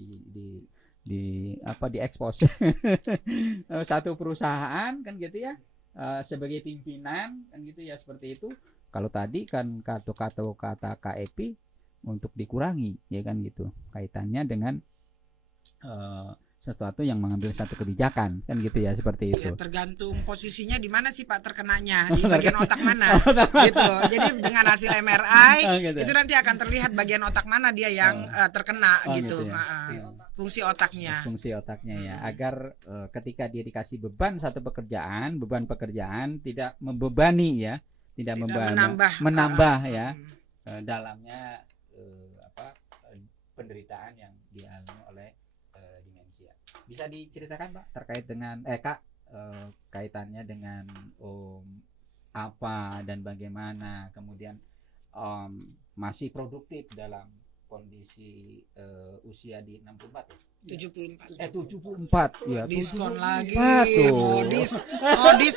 diekspos. Satu perusahaan kan gitu ya, sebagai pimpinan kan gitu ya, seperti itu. Kalau tadi kan kata KEP untuk dikurangi ya kan gitu, kaitannya dengan sesuatu yang mengambil satu kebijakan kan gitu ya, seperti itu. Ya, tergantung posisinya di mana sih Pak terkenanya, di bagian otak mana gitu. Jadi dengan hasil MRI gitu. itu nanti akan terlihat bagian otak mana dia yang terkena gitu. Gitu ya. Fungsi otaknya. Fungsi otaknya ya, agar ketika dia dikasih beban pekerjaan tidak membebani ya, tidak menambah ya dalamnya penderitaan yang dialami oleh demensia. Bisa diceritakan Pak terkait dengan Kak kaitannya dengan apa dan bagaimana kemudian masih produktif dalam kondisi usia di 64 ya? 74 ya. Diskon 74 lagi. tuh.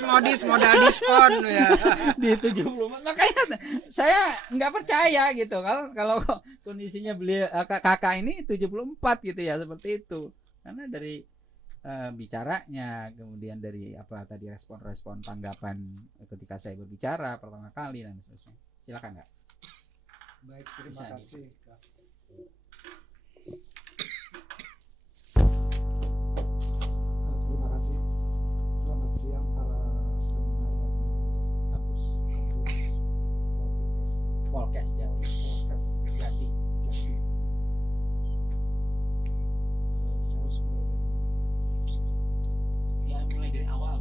Modis modal diskon ya. Di 74. Makanya saya nggak percaya gitu kalau kondisinya beliau kakak ini 74 gitu ya, seperti itu. Karena dari bicaranya, kemudian dari apa tadi respon tanggapan ketika saya berbicara pertama kali dan seterusnya. Silakan Kak. Baik, terima kasih Kak. Terima kasih. Selamat siang para pendengar Kampus Polkes Jati. Saya harus Mulai dari awal,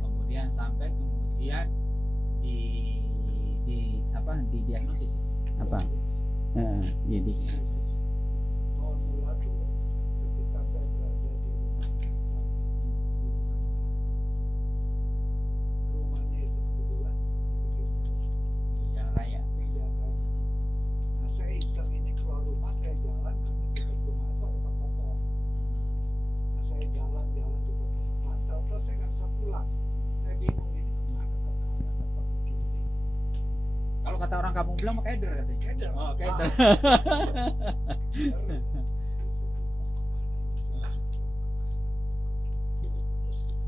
kemudian sampai kemudian di diagnosis apa? Jadi awal mula tuh ketika saya berada di rumah saya di Jakarta. Rumahnya itu kebetulan di jalan raya. pinggir jalan. Nah, saya iseng ini keluar rumah, saya jalan karena dekat rumah itu ada pertokoan. Nah, saya jalan di pertokoan, tahu-tahu saya nggak bisa pulang. Saya bingung ini kemana, ke kanan apa ke kiri. Kalau kata orang kampung bilang mah keder katanya. Keder. Oh, keder.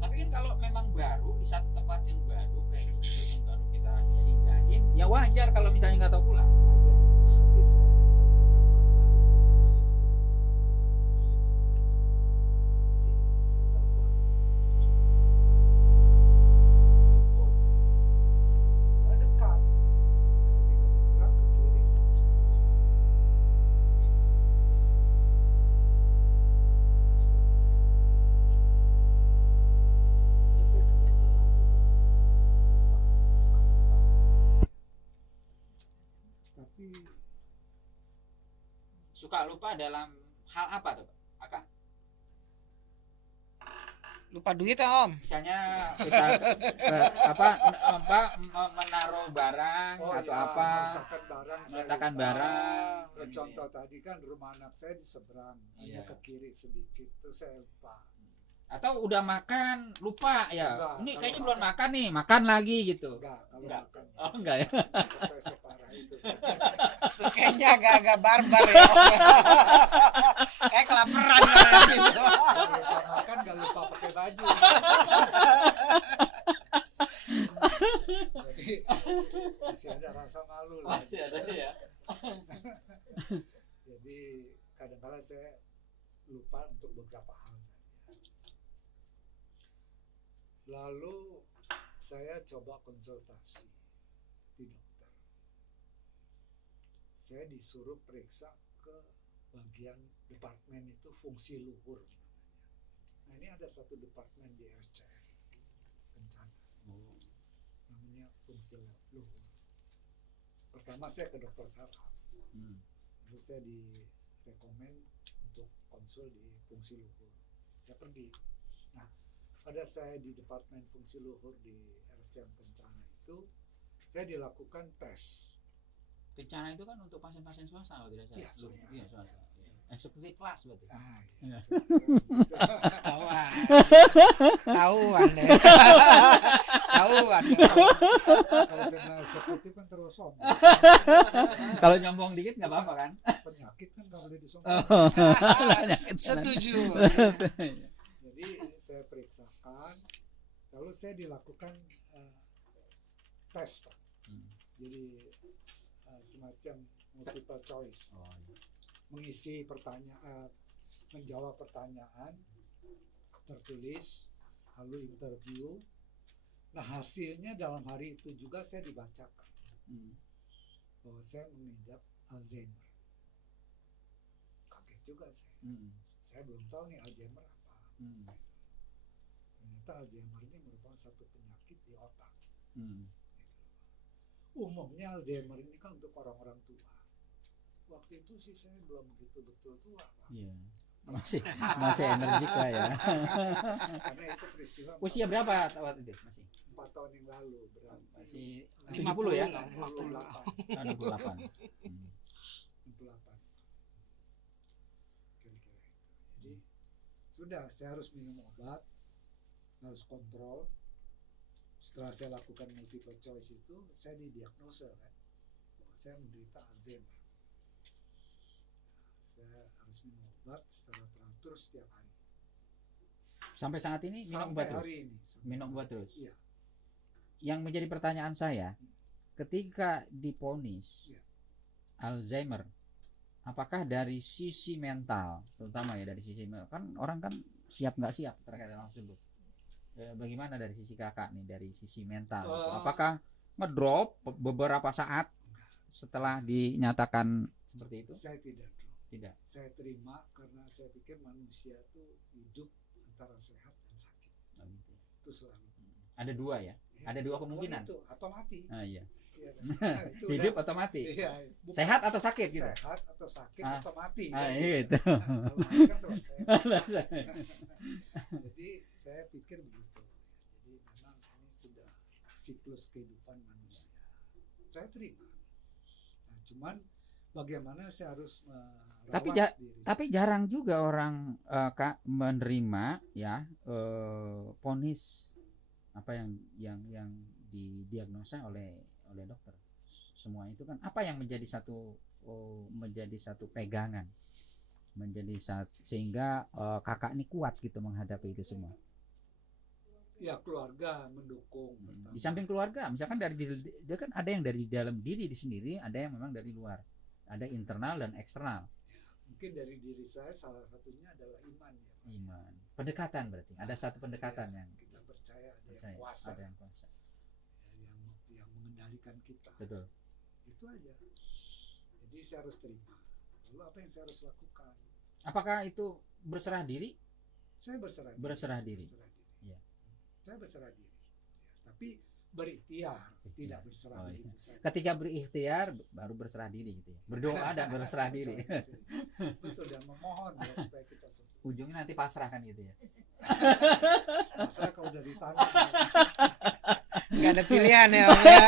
Tapi kan kalau memang baru di satu tempat yang baru kayak gitu, yang baru kita singgahin, ya wajar kalau misalnya nggak tahu pulang. Suka lupa dalam hal apa tuh Pak? Akang? Lupa duit Om. Misalnya kita menaruh barang atau apa, meletakkan barang. Terus contoh tadi kan rumah anak saya di seberang, hanya ke kiri sedikit, terus saya lupa. Atau udah makan lupa ya. Enggak, Ini kalau kayaknya belum makan. makan nih, makan lagi gitu. Enggak, kalau Enggak. makan. Oh enggak ya. Sampai separah itu. Itu kayaknya agak-agak barbar ya Om. Kayak kelaparan kayak gitu. Kalau lupa makan gak lupa pakai baju. Jadi masih ada rasa malu lah. Masih ada ya. Jadi kadang-kadang saya lupa untuk beberapa hal saja. Lalu saya coba konsultasi di dokter. Saya disuruh periksa ke bagian departemen itu fungsi luhur namanya. Nah ini ada satu departemen di RCR Kencana. Namanya fungsi luhur. Pertama saya ke dokter saraf. Lalu saya direkomen untuk konsul di fungsi luhur. Saya pergi. Nah, pada saya di departemen fungsi luhur di RCM Kencana itu, saya dilakukan tes. Kencana itu kan untuk pasien-pasien swasta kalau tidak salah. Iya, swasta. Iya, swasta. Eksekutif kelas berarti. Iya. Tahuan deh. Tahuan. Kalau saya eksekutif kan terus sombong. Kalau nyombong dikit nggak apa-apa kan? Penyakit kan nggak boleh disombong. Setuju. Jadi saya periksakan, lalu saya dilakukan tes Pak. Jadi semacam multiple choice, mengisi pertanyaan, menjawab pertanyaan tertulis, lalu interview. Nah hasilnya dalam hari itu juga saya dibacakan bahwa saya mengidap Alzheimer. Kaget juga saya. Saya belum tahu nih Alzheimer apa. Ternyata Alzheimer ini merupakan satu penyakit di otak. Umumnya Alzheimer ini kan untuk orang-orang tua. Waktu itu sih saya belum begitu betul tua, Pak. Iya. Masih energik lah ya. Karena itu peristiwa Usia berapa waktu itu masih? 4 tahun yang lalu berarti Masih 70 ya? 58. 68. 68. Kira-kira itu. Jadi sudah saya harus minum obat, harus kontrol. Setelah saya lakukan multiple choice itu, saya didiagnosa kan bahwa saya menderita Alzheimer. Saya harus minum obat secara teratur setiap hari. Sampai saat ini minum Sampai obat terus? hari ini. Minum obat terus? Iya. Yang menjadi pertanyaan saya, ketika diponis Alzheimer, apakah dari sisi mental, terutama ya dari sisi mental, kan orang kan siap nggak siap terkait hal tersebut. Bagaimana dari sisi kakak nih, dari sisi mental? Apakah ngedrop beberapa saat setelah dinyatakan seperti itu? Saya tidak drop. Tidak. Saya terima karena saya pikir manusia itu hidup antara sehat dan sakit. Itu selalu. Ada dua ya? Ada dua kemungkinan. Itu atau mati. Iya. Iya, itu Hidup udah. atau mati? Iya. Bukan Sehat atau sakit gitu? Sehat atau sakit atau mati. Gitu. Kalau mati kan selesai. Jadi saya pikir begitu. Jadi memang ini sudah siklus kehidupan manusia. Saya terima. Nah, cuman bagaimana saya harus merawat diri. Tapi jarang juga orang Kak menerima ya ponis apa yang didiagnosa oleh dokter. Semua itu kan apa yang menjadi satu pegangan, sehingga kakak ini kuat gitu menghadapi itu semua. Ya keluarga mendukung. Di samping keluarga, misalkan dari dia kan ada yang dari dalam diri sendiri, ada yang memang dari luar, ada internal dan eksternal. Ya, mungkin dari diri saya salah satunya adalah iman ya. Iman, pendekatan berarti ada satu pendekatan ya, yang kita percaya ada yang kuasa, ada yang kuasa, yang mengendalikan kita. Betul. Itu aja. Jadi saya harus terima. Lalu apa yang saya harus lakukan? Apakah itu berserah diri? Saya berserah diri. Berserah diri. Saya berserah diri. Ya. Tapi berikhtiar, tidak berserah Oh, begitu saja. Ketika berikhtiar baru berserah diri gitu ya. Berdoa dan berserah diri. Betul, dan memohon ya, supaya kita sembuh. Ujungnya nanti pasrah kan gitu ya. Pasrah kalau udah ditanam. Nggak ada pilihan ya Om ya.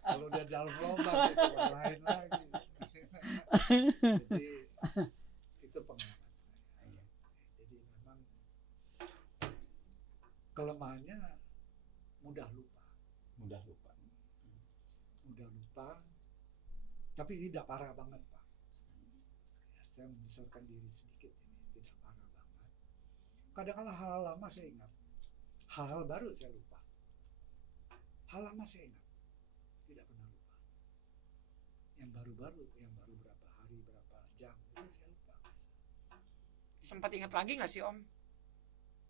Kalau udah dalam lubang itu lain lagi. Jadi itu pengalaman saya. Jadi memang kelemahannya mudah lupa, Mudah lupa. tapi tidak parah banget Pak. Ya, saya membesarkan diri sedikit ini, tidak parah banget. Kadang-kadang hal lama saya ingat, hal baru saya lupa. Hal lama saya ingat, tidak pernah lupa. Yang baru-baru, yang baru berapa hari, berapa jam, itu saya lupa. Sempat ingat lagi nggak sih Om?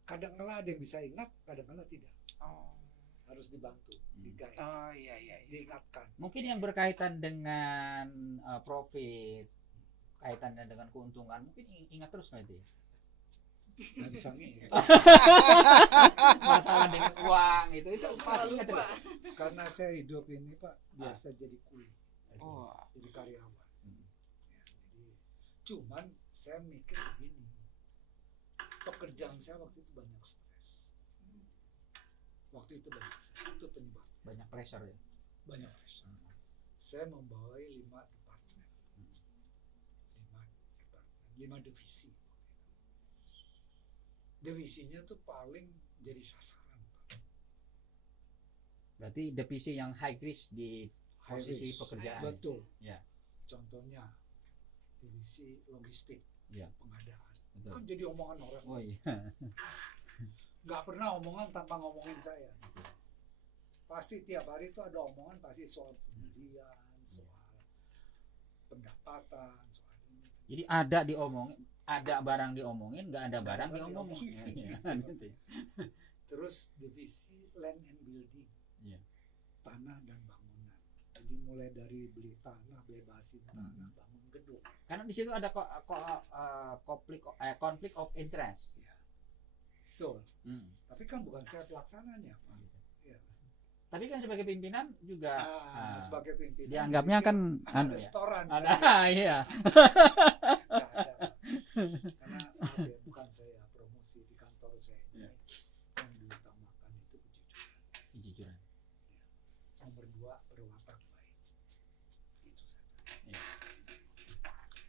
Kadang-kadang ada yang bisa ingat, kadang-kadang tidak. Oh, Harus dibantu, digait, oh iya. diingatkan. Mungkin yang berkaitan dengan profit, kaitannya dengan keuntungan, mungkin ingat terus nggak itu ya? Nggak bisa nginget. Masalah dengan uang itu pasti ingat terus. Karena saya hidup ini Pak biasa jadi kuli, Oh, jadi karyawan. Ya, jadi cuman saya mikir begini, pekerjaan saya waktu itu banyak stres. Waktu itu banyak stres, itu penyebab. Banyak pressure ya. Banyak pressure. Saya membawai 5 departemen, 5 divisi. Divisinya tuh paling jadi sasaran Pak. Berarti divisi yang high risk di High posisi risk. pekerjaan. Betul. Ya. Contohnya divisi logistik, Ya. pengadaan. Betul. Kan jadi omongan orang. Oh iya. Nggak pernah omongan tanpa ngomongin saya. Pasti tiap hari itu ada omongan, pasti soal pembelian, soal pendapatan, soal ini. Jadi ada diomongin, ada barang diomongin, nggak ada barang barang diomongin. diomongin. Ya, gitu ya. Terus divisi land and building, Iya. tanah dan bangunan. Jadi mulai dari beli tanah, bebasin tanah, bangun gedung. Karena di situ ada konflik of interest. Betul. Hmm. Tapi kan bukan saya pelaksananya, Pak. Ya. Tapi kan sebagai pimpinan juga Sebagai pimpinan dianggapnya jadi kan ada anu ya. restoran. Ada iya. Nggak ada. Karena maaf ya, bukan saya promosi di kantor saya ini. Yang diutamakan itu kejujuran. Kejujuran. Nomor 2 berwatak baik. Itu saya. Ya. Berwatak baik.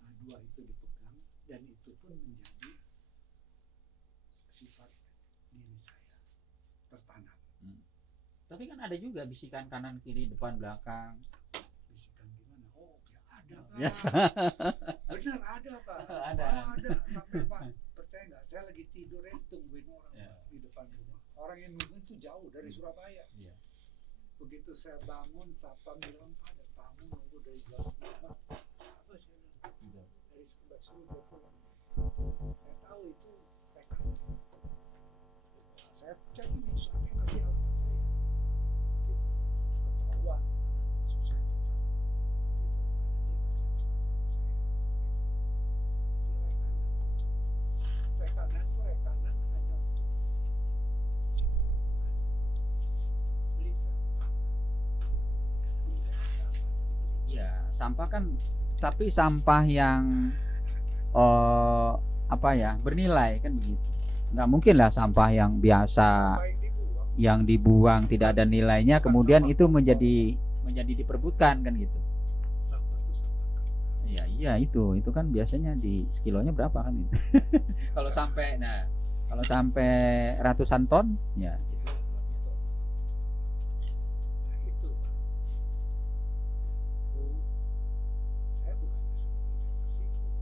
Nah, 2 itu dipegang dan itu pun menjadi sifat diri saya tertanam. Tapi kan ada juga bisikan kanan kiri depan belakang. Bisikan gimana? Oh, ya ada Pak. Biasa. Benar ada Pak. Ada. Ada sampai Pak. Percaya nggak? Saya lagi tidur tungguin orang Ya. Pak, di depan rumah. Orang yang nungguin itu jauh dari Surabaya. Iya. Begitu saya bangun, satpam bilang Pak ada tamu nunggu dari jam 5. Apa saya bilang? Gitu. Dari sebelah suruh dia pulang. Saya tahu itu rekan. Saya cek ini siapa yang kasih alamat saya. Gitu. Ketahuan. Langsung saya pecat. Gitu. Karena dia kasih alamat saya. Itu rekanan. Rekanan itu rekanan hanya untuk beli sampah. Beli sampah. Beli sampah. Iya, sampah kan tapi sampah yang apa ya, bernilai kan begitu. Nggak mungkin lah sampah yang biasa Sampah yang dibuang. yang dibuang tidak ada nilainya Bukan kemudian sampah itu pokok. menjadi diperbutkan kan gitu. Sampah itu sampah kertas. Iya itu kan biasanya di sekilonya berapa kan itu. Kalau sampai ratusan ton ya itu luar biasa. Nah itu Pak. Bu, saya bukannya senang, saya tersinggung.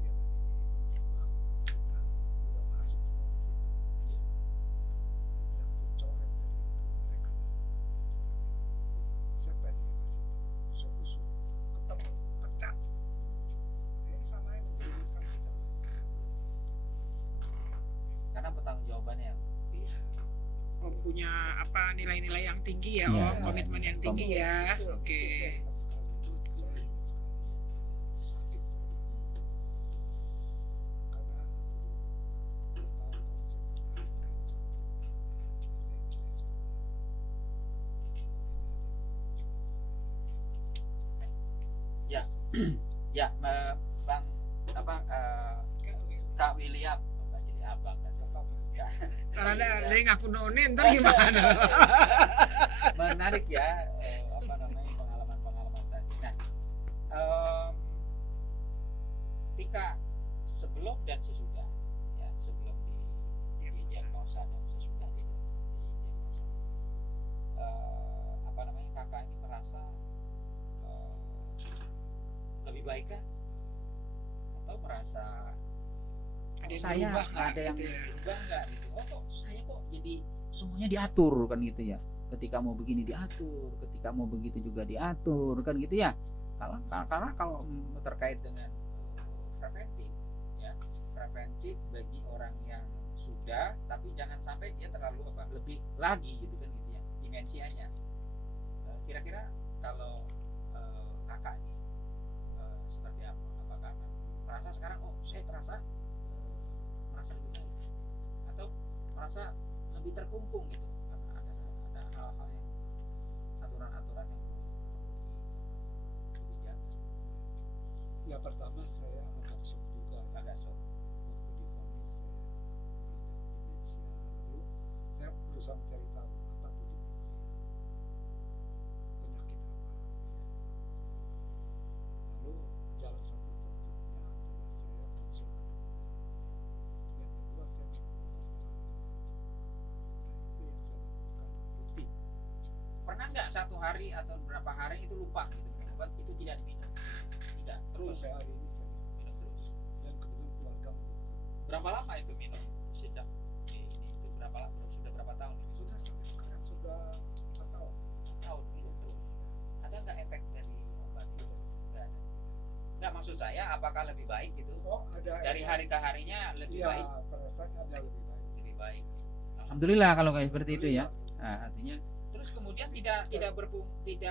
Ya kan ini mencoba, udah masuk semua di situ. Saya bilang tercoret dari mereka. Saya pengen kasih tahu, saya usut, ketemu, pecat. Ini sama yang menjerumuskan kita. Karena pertanggungjawabannya Iya. Om punya apa nilai-nilai yang tinggi ya Iya. Om, komitmen yang tinggi ya. Itu Oke. saya ingat sekali. Saya ingat sekali. Sakit saya. Karena bertahun-tahun saya pertahankan. Ya, Bang Kak William, jadi abang kan. Ya. Ntar ada yang ngaku none, ntar gimana? Menarik ya, pengalaman-pengalaman tadi. Nah, ketika sebelum dan sesudah, ya sebelum didiagnosa dan sesudah didiagnosa, kakak ini merasa lebih baik kah? Atau merasa Ada yang saya berubah nggak ada yang gitu ya? berubah nggak gitu? Kok saya kok jadi semuanya diatur kan gitu ya? Ketika mau begini diatur, ketika mau begitu juga diatur kan gitu ya? Karena kalau terkait dengan preventif, ya preventif bagi orang yang sudah, tapi jangan sampai dia terlalu lebih lagi gitu kan gitu ya dimensianya. Kira-kira kalau kakak ini seperti apa? Apakah merasa sekarang saya merasa lebih baik atau merasa lebih terkungkung gitu karena ada hal-hal yang aturan-aturan yang perlu dijaga. Ya pertama saya agak shock juga. Agak shock. Waktu divonis saya demensia. Lalu saya berusaha mencari tahu apa itu demensia. Penyakit apa. Lalu jalan satu-satunya adalah saya konsul ke dokter. Yang kedua saya minum obat. Nah itu yang saya lakukan rutin. Pernah nggak satu hari atau beberapa hari itu lupa gitu obat itu tidak diminum? Tidak, terus Sampai hari ini saya minum terus. dan kebetulan keluarga mendukung. Berapa lama itu minum sejak ini itu sudah berapa tahun ini? Sudah sampai sekarang sudah 4 tahun. Tahun minum terus. Ada nggak efek dari obat itu? Nggak ada. Nggak, maksud saya apakah lebih baik gitu? Oh ada Dari hari ke harinya lebih iya, baik? perasaannya ada lebih baik. Lebih baik. Alhamdulillah kalau kayak seperti itu ya. Nah, artinya terus kemudian tidak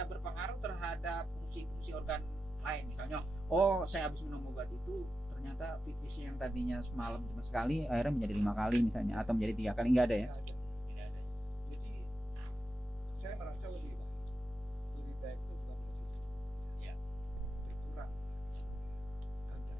berpengaruh terhadap fungsi-fungsi organ lain, misalnya saya habis minum obat itu ternyata pipis yang tadinya semalam cuma sekali akhirnya menjadi 5 kali misalnya atau menjadi 3 kali, nggak ada ya? Tidak ada. Tidak ada. Jadi saya merasa lebih baik. Lebih baik itu bukan berarti sembuh. Ya. Berkurang kadar.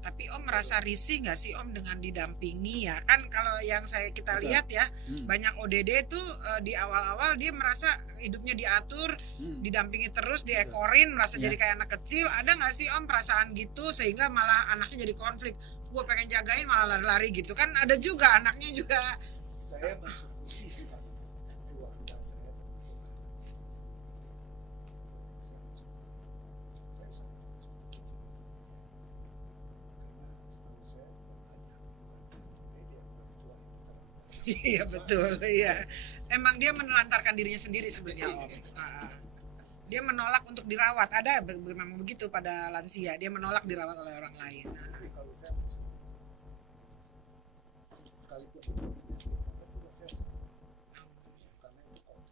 Tapi Om merasa risih nggak sih Om dengan didampingi ya? Kan kalau yang kita Betul. lihat ya, banyak ODD tuh di awal-awal dia merasa hidupnya diatur, didampingi terus, diekorin, merasa Ya. jadi kayak anak kecil. Ada nggak sih Om perasaan gitu sehingga malah anaknya jadi konflik? Gue pengen jagain malah lari-lari gitu kan? Ada juga anaknya juga. Saya mensyukuri sekali keluarga saya termasuk anak saya sendiri. Saya mensyukuri. Saya sangat mensyukuri. Karena setahu saya banyak bukan media orang tua yang mencerahkan. Iya betul, iya. Emang dia menelantarkan dirinya sendiri sebenarnya Om. Dia menolak untuk dirawat. Ada memang begitu pada lansia, dia menolak dirawat oleh orang lain. Tapi kalau saya mensyukuri. Sekalipun itu penyakit apa juga saya syukuri. Karena itu kontrak.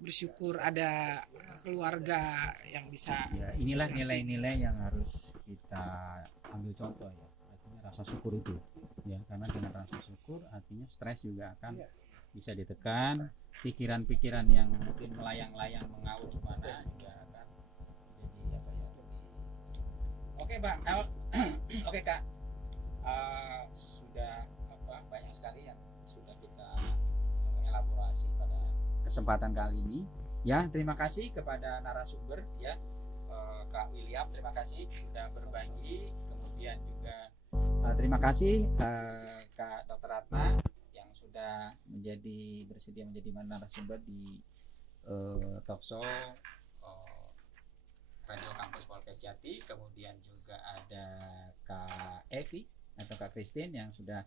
Bersyukur ada keluarga yang bisa. Ya, inilah nilai-nilai yang harus kita ambil contoh ya. Artinya rasa syukur itu. Ya, karena dengan rasa syukur artinya stres juga akan bisa ditekan, pikiran-pikiran yang mungkin melayang-layang mengaur kemana juga akan jadi lebih. Oke Bang, oke Kak, sudah banyak sekali yang sudah kita elaborasi pada kesempatan kali ini. Ya, terima kasih kepada narasumber ya, Kak William, terima kasih sudah berbagi. Kemudian juga terima kasih Kak Dr. Ratna yang sudah bersedia menjadi narasumber di talkshow Radio Kampus Polkes Jati. Kemudian juga ada Kak Evi atau Kak Christine yang sudah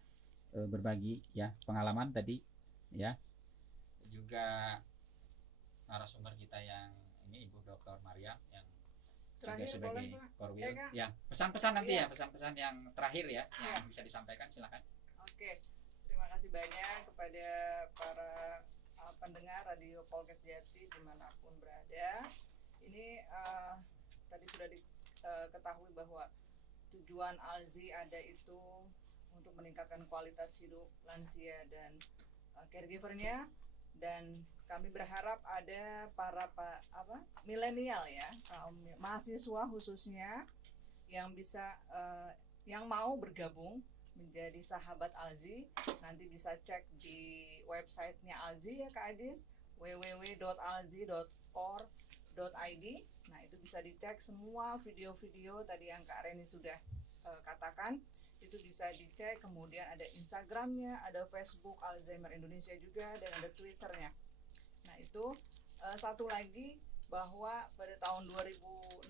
berbagi ya pengalaman tadi ya. Juga narasumber kita yang ini Ibu Dr. Mariam yang juga sebagai korwil ya, pesan-pesan nanti ya, pesan-pesan yang terakhir ya yang bisa disampaikan, silakan. Oke, terima kasih banyak kepada para pendengar Radio Polkes Jati dimanapun berada. Ini tadi sudah diketahui bahwa tujuan ALZI ada itu untuk meningkatkan kualitas hidup lansia dan caregivernya, dan kami berharap ada para milenial ya, mahasiswa khususnya yang bisa yang mau bergabung menjadi sahabat Alzi. Nanti bisa cek di websitenya Alzi ya Kak Adis, www.alzi.org.id. Nah itu bisa dicek semua video-video tadi yang Kak Reni sudah katakan, itu bisa dicek. Kemudian ada Instagramnya, ada Facebook Alzheimer Indonesia juga, dan ada Twitternya. Nah itu satu lagi, bahwa pada tahun 2016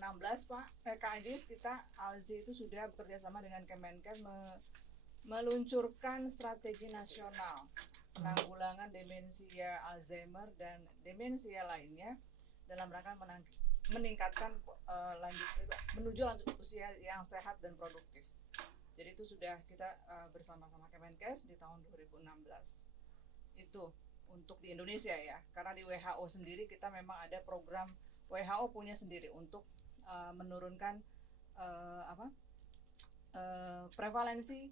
Kak Adis, kita Alzi itu sudah bekerjasama dengan Kemenkes meluncurkan strategi nasional penanggulangan demensia Alzheimer dan demensia lainnya dalam rangka meningkatkan menuju lanjut usia yang sehat dan produktif. Jadi itu sudah kita bersama-sama Kemenkes di tahun 2016. Itu untuk di Indonesia ya, karena di WHO sendiri kita memang ada program, WHO punya sendiri untuk menurunkan prevalensi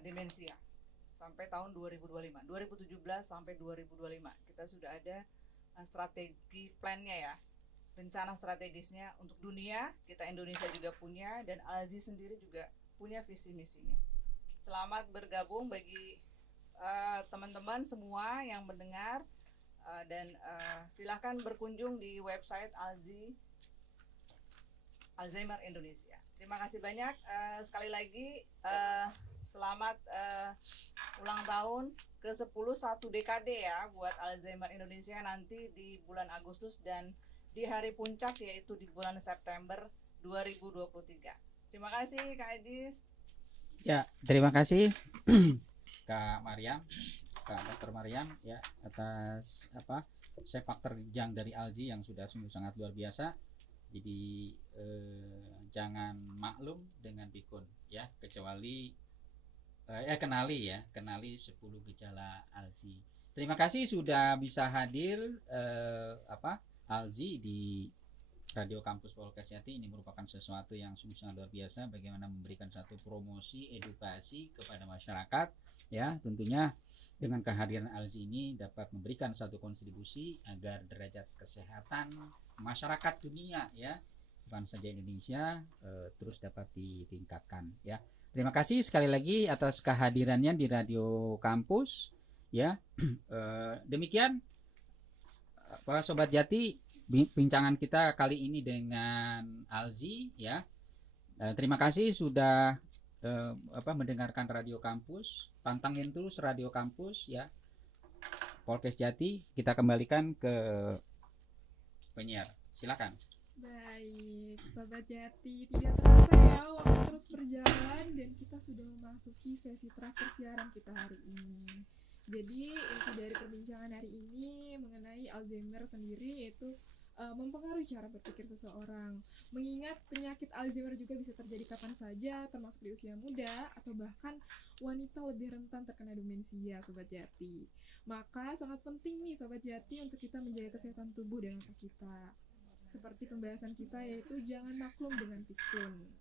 demensia sampai tahun 2017 sampai 2025 kita sudah ada strategi plannya ya, rencana strategisnya untuk dunia. Kita Indonesia juga punya, dan Alzi sendiri juga punya visi misinya. Selamat bergabung bagi teman-teman semua yang mendengar, dan silahkan berkunjung di website Alzheimer Indonesia. Terima kasih banyak. Sekali lagi selamat ulang tahun ke-10 satu dekade ya buat Alzheimer Indonesia nanti di bulan Agustus, dan di hari puncak yaitu di bulan September 2023. Terima kasih Kak Adis. Ya, terima kasih Kak Mariam, Kak Dr. Mariam ya, atas sepak terjang dari Alzi yang sudah sungguh sangat luar biasa. Jadi jangan maklum dengan pikun ya, kecuali kenali 10 gejala Alzi. Terima kasih sudah bisa hadir Alzi di Radio Kampus Polkes Jati. Ini merupakan sesuatu yang sungguh sangat luar biasa, bagaimana memberikan satu promosi edukasi kepada masyarakat ya. Tentunya dengan kehadiran Alzi ini dapat memberikan satu kontribusi agar derajat kesehatan masyarakat dunia ya, bukan saja Indonesia, terus dapat ditingkatkan ya. Terima kasih sekali lagi atas kehadirannya di Radio Kampus ya. Demikian Sobat Jati, bincangan kita kali ini dengan Alzi ya. Terima kasih sudah mendengarkan Radio Kampus. Pantangin terus Radio Kampus ya, Polkes Jati. Kita kembalikan ke penyiar. Silakan. Baik, Sobat Jati, tidak terasa ya waktu terus berjalan dan kita sudah memasuki sesi terakhir siaran kita hari ini. Jadi inti dari perbincangan hari ini mengenai Alzheimer sendiri yaitu mempengaruhi cara berpikir seseorang. Mengingat penyakit Alzheimer juga bisa terjadi kapan saja, termasuk di usia muda atau bahkan wanita lebih rentan terkena demensia, Sobat Jati. Maka sangat penting nih Sobat Jati untuk kita menjaga kesehatan tubuh dan otak kita. Seperti pembahasan kita yaitu jangan maklum dengan pikun.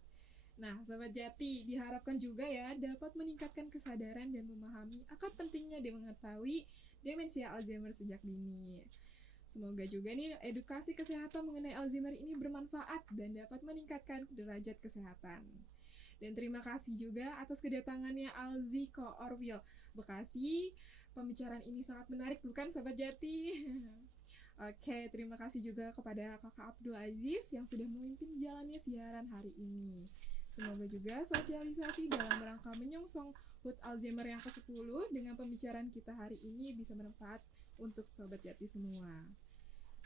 Nah, Sobat Jati, diharapkan juga ya dapat meningkatkan kesadaran dan memahami akan pentingnya dia mengetahui demensia Alzheimer sejak dini. Semoga juga nih edukasi kesehatan mengenai Alzheimer ini bermanfaat dan dapat meningkatkan derajat kesehatan. Dan terima kasih juga atas kedatangannya Alzi Ko Orwil Bekasi. Pembicaraan ini sangat menarik bukan Sobat Jati? Oke, terima kasih juga kepada Kakak Abdul Aziz yang sudah memimpin jalannya siaran hari ini. Semoga juga sosialisasi dalam rangka menyongsong HUT Alzheimer yang ke-10 dengan pembicaraan kita hari ini bisa bermanfaat untuk Sobat Jati semua.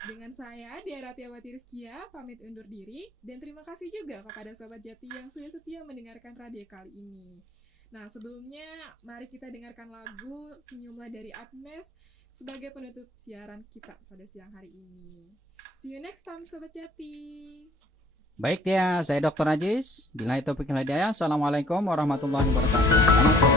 Dengan saya, Dea Ratiawati Rizkia, pamit undur diri, dan terima kasih juga kepada Sobat Jati yang sudah setia mendengarkan radio kali ini. Nah, sebelumnya, mari kita dengarkan lagu Senyumlah dari Agnes sebagai penutup siaran kita pada siang hari ini. See you next time, Sobat Jati. Baik ya, saya Dr. Aziz. Billahi taufiq wal hidayah. Assalamualaikum warahmatullahi wabarakatuh. Selamat sore.